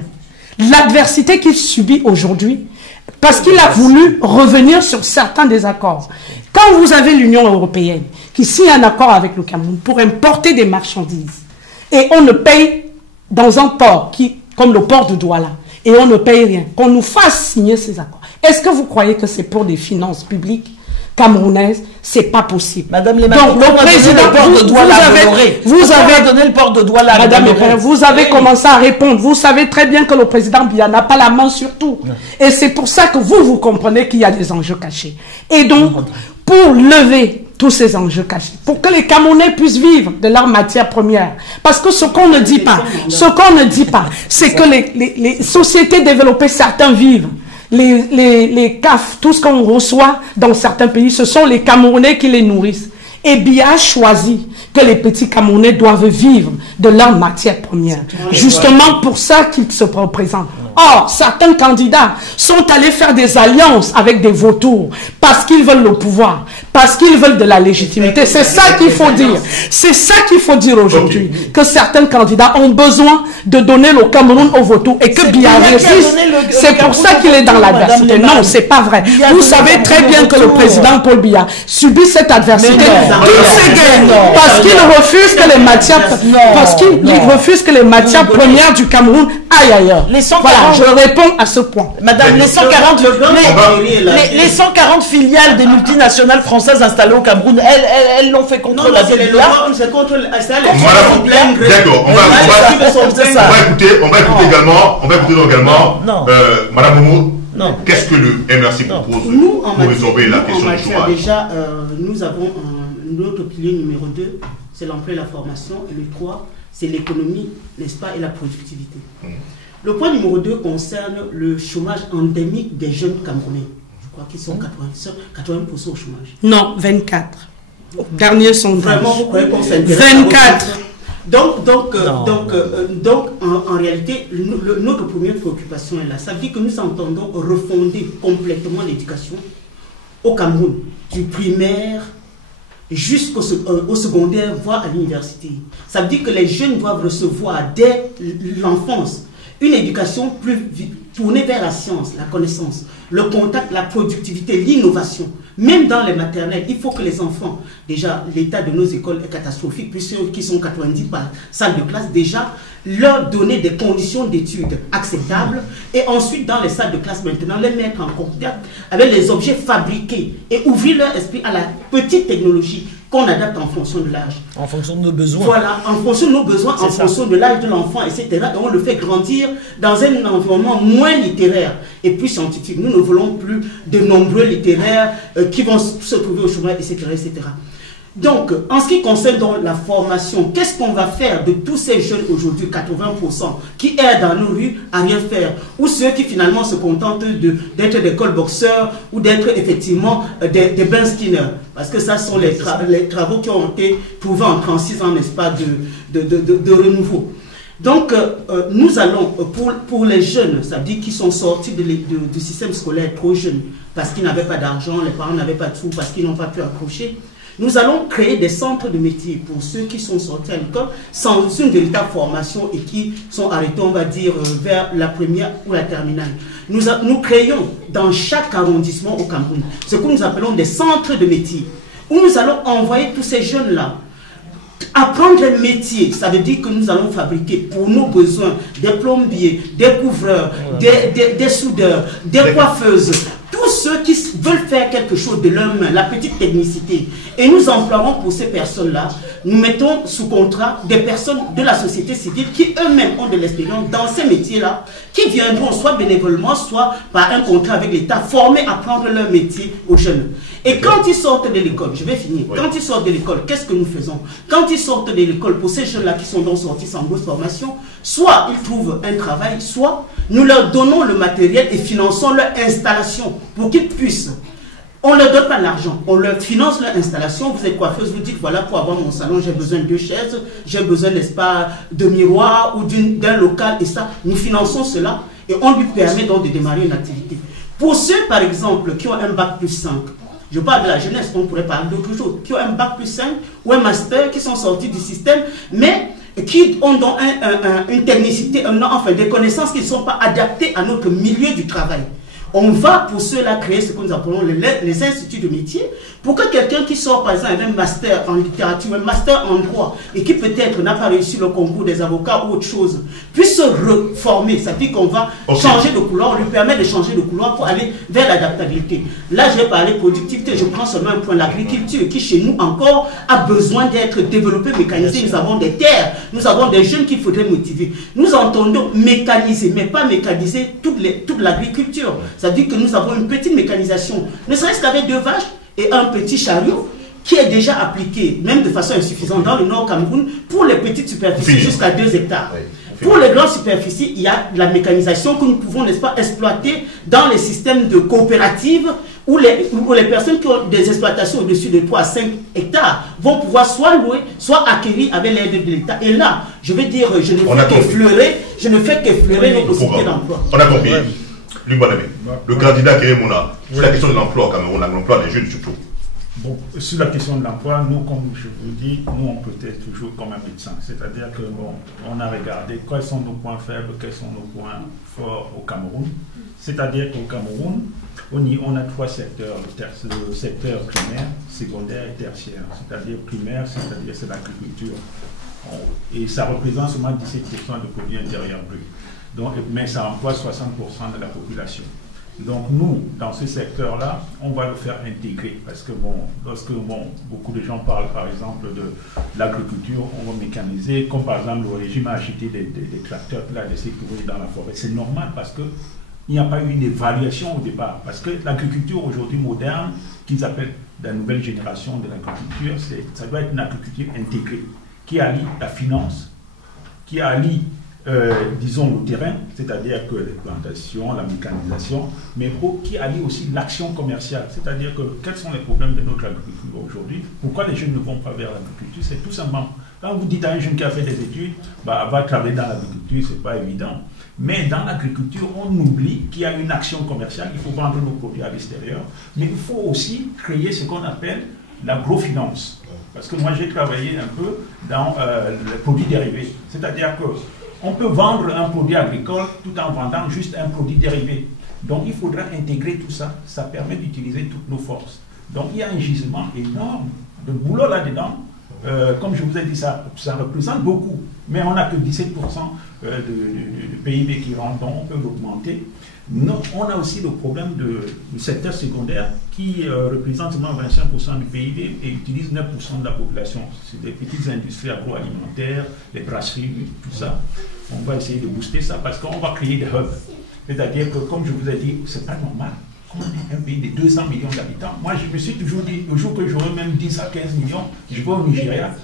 l'adversité qu'il subit aujourd'hui, parce qu'il a voulu revenir sur certains des accords. Quand vous avez l'Union européenne qui signe un accord avec le Cameroun pour importer des marchandises, et on ne paye dans un port comme le port de Douala, et on ne paye rien, qu'on nous fasse signer ces accords. Est-ce que vous croyez que c'est pour des finances publiques camerounaises? C'est pas possible. Madame donc le président, vous avez donné le port de Douala. Madame, vous avez commencé à répondre. Vous savez très bien que le président Biya n'a pas la main sur tout. Et c'est pour ça que vous comprenez qu'il y a des enjeux cachés. Et donc, pour lever tous ces enjeux cachés, pour que les Camerounais puissent vivre de leurs matières premières. Parce que ce qu'on ne dit pas, c'est que les sociétés développées, certains vivent. Les CAF, tout ce qu'on reçoit dans certains pays, ce sont les Camerounais qui les nourrissent. Et Biya a choisi que les petits Camerounais doivent vivre de leurs matières premières. Justement pour ça qu'ils se représentent. Or, certains candidats sont allés faire des alliances avec des vautours parce qu'ils veulent le pouvoir, parce qu'ils veulent de la légitimité. C'est ça qu'il faut dire. C'est ça qu'il faut dire aujourd'hui. Que certains candidats ont besoin de donner le Cameroun aux vautours et que Biya résiste. C'est pour ça qu'il est dans l'adversité. Non, c'est pas vrai. Vous savez très bien que le président Paul Biya subit cette adversité. Parce qu'il refuse que les matières, premières du Cameroun aillent ailleurs. Voilà, je réponds à ce point. Madame, les 140 filiales des multinationales françaises installées au Cameroun, elles l'ont fait contre la Biya. C'est contre d'accord, on va écouter également Madame Momo. Qu'est-ce que le MRC propose pour résolver la question du chômage? Déjà, nous avons notre pilier numéro 2, c'est l'emploi et la formation, et le 3, c'est l'économie, n'est-ce pas, et la productivité. Le point numéro 2 concerne le chômage endémique des jeunes Camerounais. Je crois qu'ils sont 80% au chômage. Non, 24. Dernier sondage. Vraiment, vous croyez qu'on s'intéresse 24. Donc, en réalité, notre première préoccupation est là. Ça veut dire que nous entendons refonder complètement l'éducation au Cameroun, du primaire jusqu'au secondaire, voire à l'université. Ça veut dire que les jeunes doivent recevoir dès l'enfance une éducation plus tournée vers la science, la connaissance, le contact, la productivité, l'innovation. Même dans les maternelles, il faut que les enfants, déjà l'état de nos écoles est catastrophique, puisque ceux qui sont 90 par salle de classe, déjà leur donner des conditions d'études acceptables, et ensuite dans les salles de classe maintenant, les mettre en contact avec les objets fabriqués et ouvrir leur esprit à la petite technologie qu'on adapte en fonction de l'âge. En fonction de nos besoins. Voilà, en fonction de nos besoins, en fonction de l'âge de l'enfant, etc. Et on le fait grandir dans un environnement moins littéraire et plus scientifique. Nous ne voulons plus de nombreux littéraires qui vont se trouver au chômage, etc., etc. Donc, en ce qui concerne donc la formation, qu'est-ce qu'on va faire de tous ces jeunes aujourd'hui, 80%, qui errent dans nos rues à rien faire, ou ceux qui finalement se contentent d'être des call-boxeurs ou d'être effectivement des Ben Skinner, parce que ça sont les travaux qui ont été trouvés en 36 ans, n'est-ce pas, de renouveau. Donc, nous allons, pour les jeunes, ça veut dire qu'ils sont sortis du système scolaire trop jeunes, parce qu'ils n'avaient pas d'argent, les parents n'avaient pas de sous, parce qu'ils n'ont pas pu accrocher. Nous allons créer des centres de métiers pour ceux qui sont sortis à l'école sans une véritable formation et qui sont arrêtés, on va dire, vers la première ou la terminale. Nous créons dans chaque arrondissement au Cameroun ce que nous appelons des centres de métiers, où nous allons envoyer tous ces jeunes-là apprendre un métier. Ça veut dire que nous allons fabriquer pour nos besoins des plombiers, des couvreurs, des soudeurs, des coiffeuses, tous ceux qui veulent faire quelque chose de leur main, la petite technicité. Et nous emploierons pour ces personnes-là, nous mettons sous contrat des personnes de la société civile qui eux-mêmes ont de l'expérience dans ces métiers-là, qui viendront soit bénévolement, soit par un contrat avec l'État, formés à prendre leur métier aux jeunes. Et quand ils sortent de l'école, je vais finir, quand ils sortent de l'école, qu'est-ce que nous faisons? Quand ils sortent de l'école, pour ces jeunes-là qui sont donc sortis sans grosse formation, soit ils trouvent un travail, soit nous leur donnons le matériel et finançons leur installation pour qu'ils puissent. On ne leur donne pas l'argent, on leur finance leur installation. Vous êtes coiffeuse, vous dites, voilà, pour avoir mon salon, j'ai besoin de 2 chaises, j'ai besoin, n'est-ce pas, de miroirs ou d'un local, et ça, nous finançons cela et on lui permet donc de démarrer une activité. Pour ceux, par exemple, qui ont un bac plus 5, je parle de la jeunesse, on pourrait parler d'autres choses, qui ont un bac plus 5 ou un master, qui sont sortis du système, mais qui ont donc une technicité, enfin des connaissances qui ne sont pas adaptées à notre milieu du travail. On va pour cela créer ce que nous appelons les instituts de métier, pour que quelqu'un qui sort par exemple avec un master en littérature, un master en droit, et qui peut-être n'a pas réussi le concours des avocats ou autre chose, puisse se reformer. Ça veut dire qu'on va changer de couloir, on lui permet de changer de couloir pour aller vers l'adaptabilité. Là, j'ai parlé productivité, je prends seulement un point, l'agriculture, qui chez nous encore a besoin d'être développée, mécanisée. Nous avons des terres, nous avons des jeunes qu'il faudrait motiver. Nous entendons mécaniser, mais pas mécaniser toute l'agriculture. Ça veut dire que nous avons une petite mécanisation, ne serait-ce qu'avec 2 vaches et un petit chariot, qui est déjà appliqué, même de façon insuffisante, dans le Nord Cameroun, pour les petites superficies jusqu'à 2 hectares. Pour les grandes superficies, il y a la mécanisation que nous pouvons, n'est-ce pas, exploiter dans les systèmes de coopératives, où les personnes qui ont des exploitations au-dessus de 3 à 5 hectares vont pouvoir soit louer, soit acquérir avec l'aide de l'État. Et là, je veux dire, je ne fais qu'effleurer nos possibilités d'emploi. On a compris. Luc Bonamé, le candidat qui est Mona, sur la question de l'emploi au Cameroun, l'emploi des jeunes surtout. Bon, sur la question de l'emploi, nous, comme je vous dis, nous, on peut être toujours comme un médecin. C'est-à-dire que, bon, on a regardé quels sont nos points faibles, quels sont nos points forts au Cameroun. C'est-à-dire qu'au Cameroun, on a 3 secteurs, le secteur primaire, secondaire et tertiaire. C'est-à-dire primaire, c'est l'agriculture. Et ça représente seulement 17% de produit intérieur brut. Donc, mais ça emploie 60% de la population. Donc nous, dans ce secteur-là, on va le faire intégrer. Parce que lorsque beaucoup de gens parlent par exemple de l'agriculture, on va mécaniser, comme par exemple le régime a acheté des tracteurs qu'il a laissé courir dans la forêt. C'est normal parce qu'il n'y a pas eu une évaluation au départ. Parce que l'agriculture aujourd'hui moderne, qu'ils appellent la nouvelle génération de l'agriculture, ça doit être une agriculture intégrée, qui allie la finance, qui allie disons le terrain, c'est-à-dire que les plantations, la mécanisation, mais qui allie aussi l'action commerciale, c'est-à-dire que quels sont les problèmes de notre agriculture aujourd'hui, pourquoi les jeunes ne vont pas vers l'agriculture, c'est tout simplement, quand vous dites à un jeune qui a fait des études, va travailler dans l'agriculture, c'est pas évident, Mais dans l'agriculture, on oublie qu'il y a une action commerciale, il faut vendre nos produits à l'extérieur, mais il faut aussi créer ce qu'on appelle l'agrofinance. Parce que moi, j'ai travaillé un peu dans les produits dérivés. C'est-à-dire qu'on peut vendre un produit agricole tout en vendant juste un produit dérivé. Donc, il faudra intégrer tout ça. Ça permet d'utiliser toutes nos forces. Donc, il y a un gisement énorme de boulot là-dedans. Comme je vous ai dit, ça représente beaucoup. Mais on n'a que 17% de PIB qui rentre, donc on peut l'augmenter. On a aussi le problème du secteur secondaire qui représente seulement 25% du PIB et utilise 9% de la population. C'est des petites industries agroalimentaires, les brasseries, tout ça. On va essayer de booster ça parce qu'on va créer des hubs. C'est-à-dire que, comme je vous ai dit, c'est pas normal. On est un pays de 200 millions d'habitants. Moi, je me suis toujours dit, le jour que j'aurai même 10 à 15 millions, je vais au Nigeria,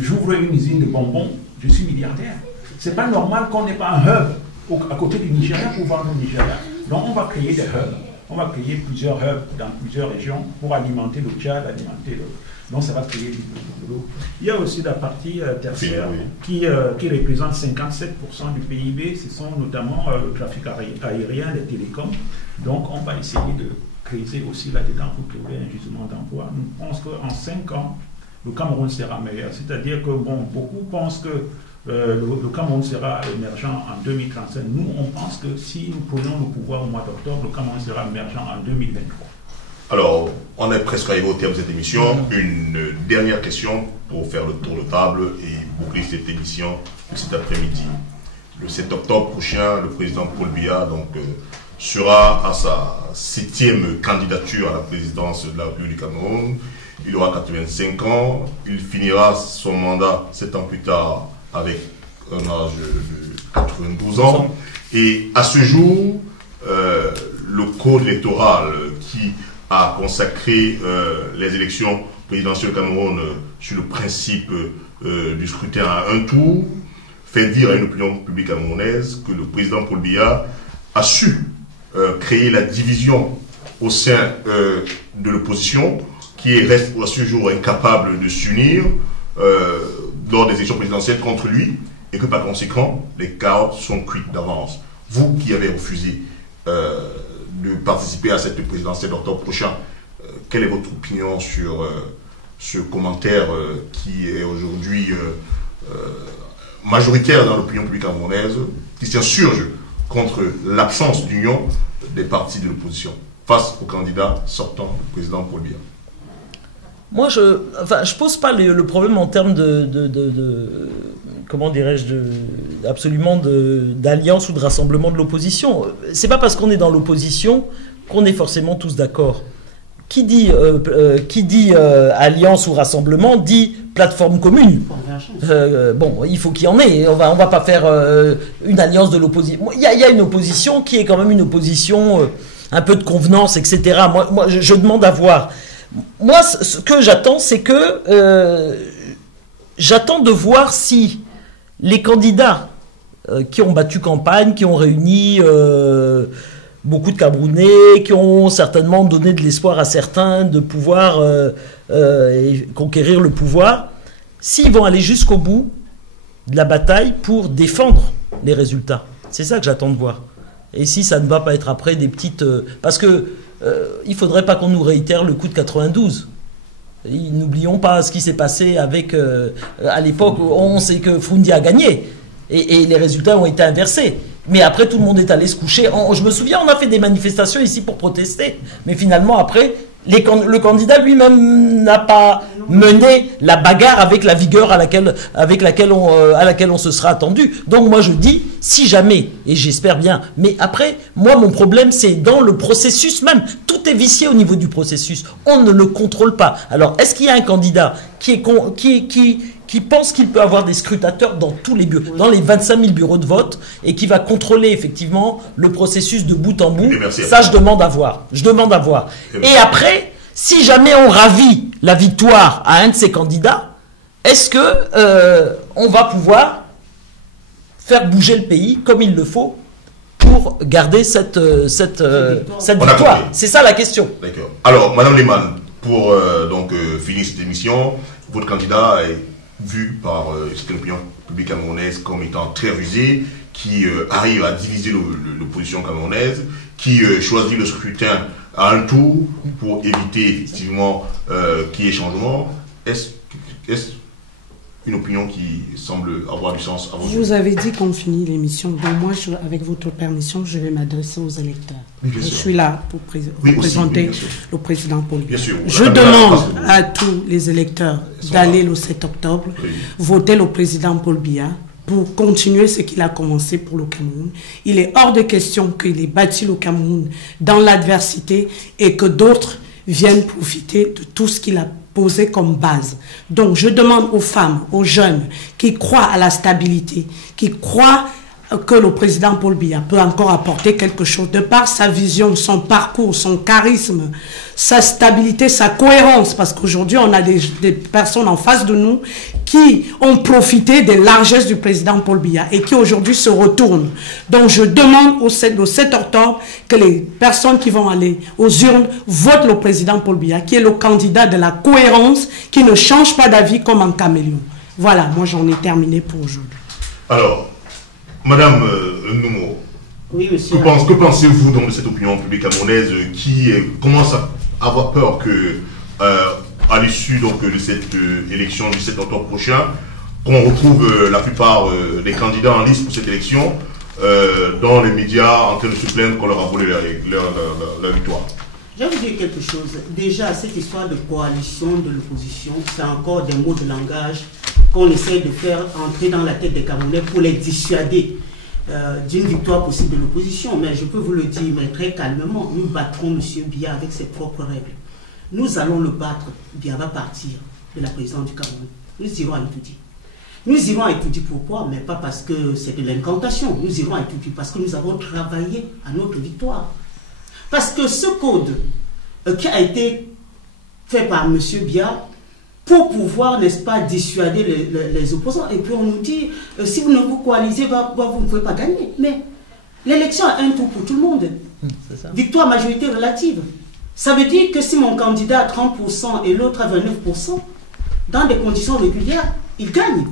j'ouvre une usine de bonbons, je suis milliardaire. C'est pas normal qu'on n'ait pas un hub à côté du Nigeria pour vendre au Nigeria. Donc, on va créer des hubs. On va créer plusieurs hubs dans plusieurs régions pour alimenter le Tchad, alimenter le... Donc, ça va créer du boulot. Il y a aussi la partie tertiaire qui représente 57% du PIB. Ce sont notamment le trafic aérien, les télécoms. Donc, on va essayer de créer aussi là-dedans pour trouver un gisement d'emploi. Nous pensons qu'en 5 ans, le Cameroun sera meilleur. C'est-à-dire que, bon, beaucoup pensent que le Cameroun sera émergent en 2035. Nous, on pense que si nous prenons le pouvoir au mois d'octobre, le Cameroun sera émergent en 2023. Alors, on est presque arrivé au terme de cette émission. Une dernière question pour faire le tour de table et boucler cette émission de cet après-midi. Le 7 octobre prochain, le président Paul Biya sera à sa 7e candidature à la présidence de la République du Cameroun. Il aura 85 ans. Il finira son mandat 7 ans plus tard avec un âge de 92 ans. Et à ce jour, le code électoral qui a consacré les élections présidentielles au Cameroun sur le principe du scrutin à un tour fait dire à une opinion publique camerounaise que le président Paul Biya a su créer la division au sein de l'opposition qui reste à ce jour incapable de s'unir lors des élections présidentielles contre lui et que par conséquent les carottes sont cuites d'avance. Vous qui avez refusé de participer à cette présidentielle d'octobre prochain, quelle est votre opinion sur ce commentaire qui est aujourd'hui majoritaire dans l'opinion publique camerounaise, qui s'insurge contre l'absence d'union des partis de l'opposition face au candidat sortant, le président Paul Biya? Moi, je pose pas le problème en termes comment dirais-je, absolument d'alliance ou de rassemblement de l'opposition. C'est pas parce qu'on est dans l'opposition qu'on est forcément tous d'accord. Qui dit alliance ou rassemblement dit plateforme commune. Bon, il faut qu'il y en ait. On va pas faire une alliance de l'opposition. Il y a une opposition qui est quand même une opposition un peu de convenance, etc. Moi, je demande à voir. Moi, ce que j'attends, c'est que j'attends de voir si les candidats qui ont battu campagne, qui ont réuni beaucoup de Camerounais, qui ont certainement donné de l'espoir à certains de pouvoir conquérir le pouvoir, s'ils vont aller jusqu'au bout de la bataille pour défendre les résultats. C'est ça que j'attends de voir. Et si ça ne va pas être après des petites... parce que il ne faudrait pas qu'on nous réitère le coup de 92. N'oublions pas ce qui s'est passé avec... à l'époque, on sait que Froundi a gagné. Et les résultats ont été inversés. Mais après, tout le monde est allé se coucher. Je me souviens, on a fait des manifestations ici pour protester. Mais finalement, après, le candidat lui-même n'a pas mené la bagarre avec la vigueur à laquelle on se sera attendu. Donc moi, je dis, si jamais, et j'espère bien, mais après, moi, mon problème, c'est dans le processus même. Tout est vicié au niveau du processus. On ne le contrôle pas. Alors, est-ce qu'il y a un candidat qui pense qu'il peut avoir des scrutateurs dans tous les bureaux, dans les 25 000 bureaux de vote, et qui va contrôler effectivement le processus de bout en bout? Ça, je demande à voir. Et après, si jamais on ravit la victoire à un de ces candidats, est-ce que on va pouvoir faire bouger le pays comme il le faut pour garder cette victoire? C'est ça la question. D'accord. Alors, Madame Lehmann, pour finir cette émission, votre candidat est vu par cette opinion publique camerounaise comme étant très rusée, qui arrive à diviser l'opposition camerounaise, qui choisit le scrutin à un tour pour éviter effectivement qu'il y ait changement. Est-ce une opinion qui semble avoir du sens à vos yeux? Vous avez dit qu'on finit l'émission, donc moi, avec votre permission, je vais m'adresser aux électeurs. Oui, je suis là pour représenter le président Paul Biya. Je demande à tous les électeurs d'aller le 7 octobre, voter le président Paul Biya pour continuer ce qu'il a commencé pour le Cameroun. Il est hors de question qu'il ait bâti le Cameroun dans l'adversité et que d'autres viennent profiter de tout ce qu'il a posé comme base. Donc je demande aux femmes, aux jeunes qui croient à la stabilité, qui croient que le président Paul Biya peut encore apporter quelque chose de par sa vision, son parcours, son charisme, sa stabilité, sa cohérence, parce qu'aujourd'hui on a des personnes en face de nous qui ont profité des largesses du président Paul Biya et qui aujourd'hui se retournent. Donc je demande au 7 octobre que les personnes qui vont aller aux urnes votent le président Paul Biya, qui est le candidat de la cohérence, qui ne change pas d'avis comme un caméléon. Voilà, moi j'en ai terminé pour aujourd'hui. Alors, Madame Noumo, oui, monsieur. Que pensez-vous donc de cette opinion publique camerounaise qui commence à avoir peur que, à l'issue de cette élection du 7 octobre prochain, qu'on retrouve la plupart des candidats en liste pour cette élection dans les médias en train de se plaindre qu'on leur a volé leur victoire? Je vais vous dire quelque chose. Déjà, cette histoire de coalition de l'opposition, c'est encore des mots de langage qu'on essaie de faire entrer dans la tête des Camerounais pour les dissuader d'une victoire possible de l'opposition. Mais je peux vous le dire, mais très calmement, nous battrons M. Biya avec ses propres règles. Nous allons le battre. Biya va partir de la présidence du Cameroun. Nous irons à Itoudi. Nous irons à Itoudi pourquoi? Mais pas parce que c'est de l'incantation. Nous irons à Itoudi parce que nous avons travaillé à notre victoire. Parce que ce code qui a été fait par M. Biya pour pouvoir, n'est-ce pas, dissuader les opposants. Et puis on nous dit, si vous ne vous coalisez, vous ne pouvez pas gagner. Mais l'élection a un tour pour tout le monde. Ça. Victoire majorité relative. Ça veut dire que si mon candidat a 30% et l'autre a 29%, dans des conditions régulières, il gagne.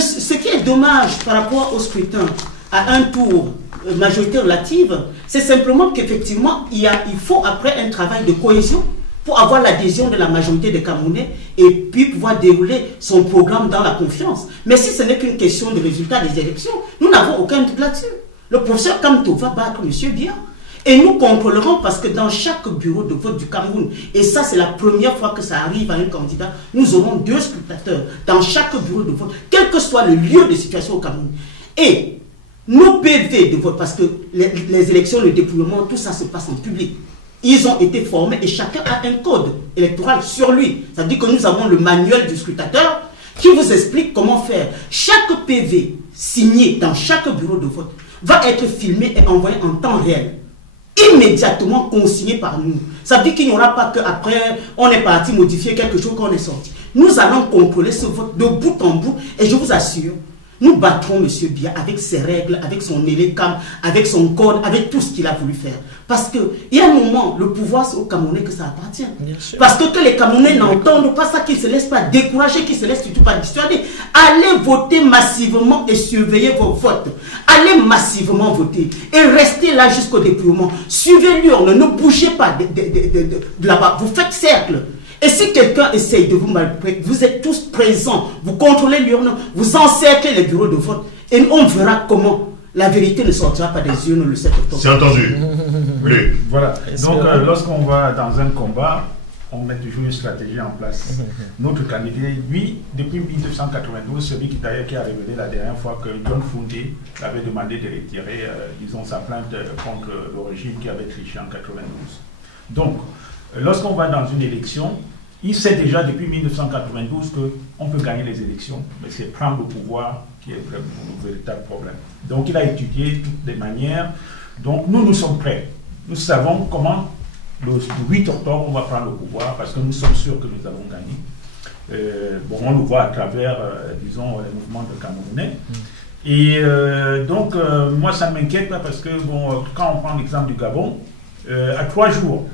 Ce qui est dommage par rapport au scrutin à un tour majorité relative, c'est simplement qu'effectivement, il faut après un travail de cohésion pour avoir l'adhésion de la majorité des Camerounais et puis pouvoir dérouler son programme dans la confiance. Mais si ce n'est qu'une question de résultat des élections, nous n'avons aucun doute là-dessus. Le professeur Kamto va battre M. Biya et nous contrôlerons parce que dans chaque bureau de vote du Cameroun, et ça c'est la première fois que ça arrive à un candidat, nous aurons 2 scrutateurs dans chaque bureau de vote, quel que soit le lieu de situation au Cameroun. Et nos PV de vote, parce que les élections, le dépouillement, tout ça se passe en public. Ils ont été formés et chacun a un code électoral sur lui. Ça veut dire que nous avons le manuel du scrutateur qui vous explique comment faire. Chaque PV signé dans chaque bureau de vote va être filmé et envoyé en temps réel, immédiatement consigné par nous. Ça veut dire qu'il n'y aura pas qu'après on est parti modifier quelque chose qu'on est sorti. Nous allons contrôler ce vote de bout en bout et je vous assure, nous battrons M. Biya avec ses règles, avec son élecam, avec son code, avec tout ce qu'il a voulu faire. Parce qu'il y a un moment, le pouvoir, c'est aux Camerounais que ça appartient. Parce que les Camerounais n'entendent pas ça, qu'ils ne se laissent pas décourager, qu'ils ne se laissent surtout pas dissuader. Allez voter massivement et surveillez vos votes. Allez massivement voter. Et restez là jusqu'au dépouillement. Suivez l'urne, ne bougez pas de là-bas. Vous faites cercle. Et si quelqu'un essaye de vous maltraiter, vous êtes tous présents, vous contrôlez l'urne, vous encerclez les bureaux de vote et on verra comment la vérité ne sortira pas des urnes le 7 octobre. C'est entendu. Oui. Voilà. Donc lorsqu'on va dans un combat, on met toujours une stratégie en place. Notre candidat, lui, depuis 1992, celui qui a révélé la dernière fois que John Foundé avait demandé de retirer, disons, sa plainte contre le régime qui avait triché en 92. Donc, lorsqu'on va dans une élection, il sait déjà depuis 1992 qu'on peut gagner les élections, mais c'est prendre le pouvoir qui est le véritable problème. Donc il a étudié toutes les manières. Donc nous sommes prêts. Nous savons comment, le 8 octobre, on va prendre le pouvoir parce que nous sommes sûrs que nous allons gagner. On le voit à travers, disons, les mouvements de Camerounais. Et donc, moi, ça ne m'inquiète pas parce que, quand on prend l'exemple du Gabon, à 3 jours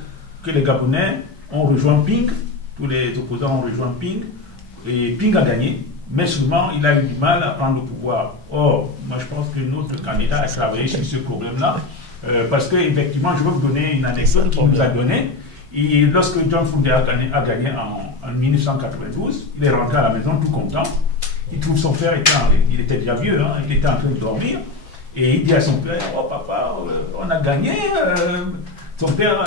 que les Gabonais ont rejoint Ping, tous les opposants ont rejoint Ping, Et Ping a gagné, mais seulement il a eu du mal à prendre le pouvoir. Or, moi je pense que notre candidat a travaillé sur ce problème-là, parce qu'effectivement, je vais vous donner une anecdote qu'il nous a donnée. Et lorsque John Foundé a gagné en 1992, il est rentré à la maison tout content. Il trouve son père, il était déjà vieux, hein, il était en train de dormir. Et il dit à son père, oh papa, on a gagné. Son père,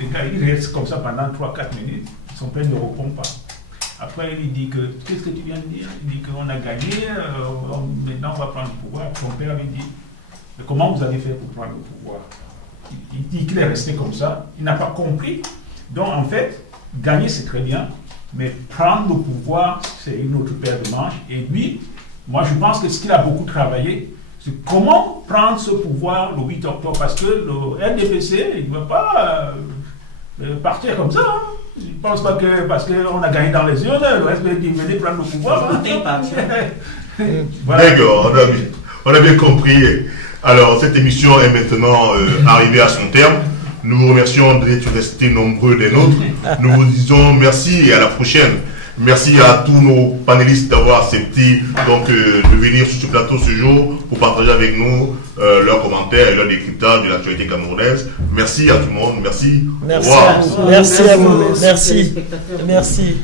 il reste comme ça pendant 3-4 minutes. Son père ne répond pas. Après, il dit que, qu'est-ce que tu viens de dire? Il dit qu'on a gagné, maintenant on va prendre le pouvoir. Son père lui dit, mais comment vous avez fait pour prendre le pouvoir? Il dit qu'il est resté comme ça. Il n'a pas compris. Donc en fait, gagner c'est très bien, mais prendre le pouvoir, c'est une autre paire de manches. Et lui, moi je pense que ce qu'il a beaucoup travaillé, c'est comment prendre ce pouvoir le 8 octobre, parce que le RDPC, il ne va pas partir comme ça. Hein. Je ne pense pas que parce qu'on a gagné dans les urnes, le reste venait prendre le pouvoir. Hein. Voilà. D'accord, on a bien compris. Alors, cette émission est maintenant arrivée à son terme. Nous vous remercions d'être restés nombreux des nôtres. Nous vous disons merci et à la prochaine. Merci à tous nos panélistes d'avoir accepté donc, de venir sur ce plateau ce jour pour partager avec nous leurs commentaires et leur décryptage de l'actualité camerounaise. Merci à tout le monde. Merci. Merci. Au revoir. Merci à vous. Merci. Merci.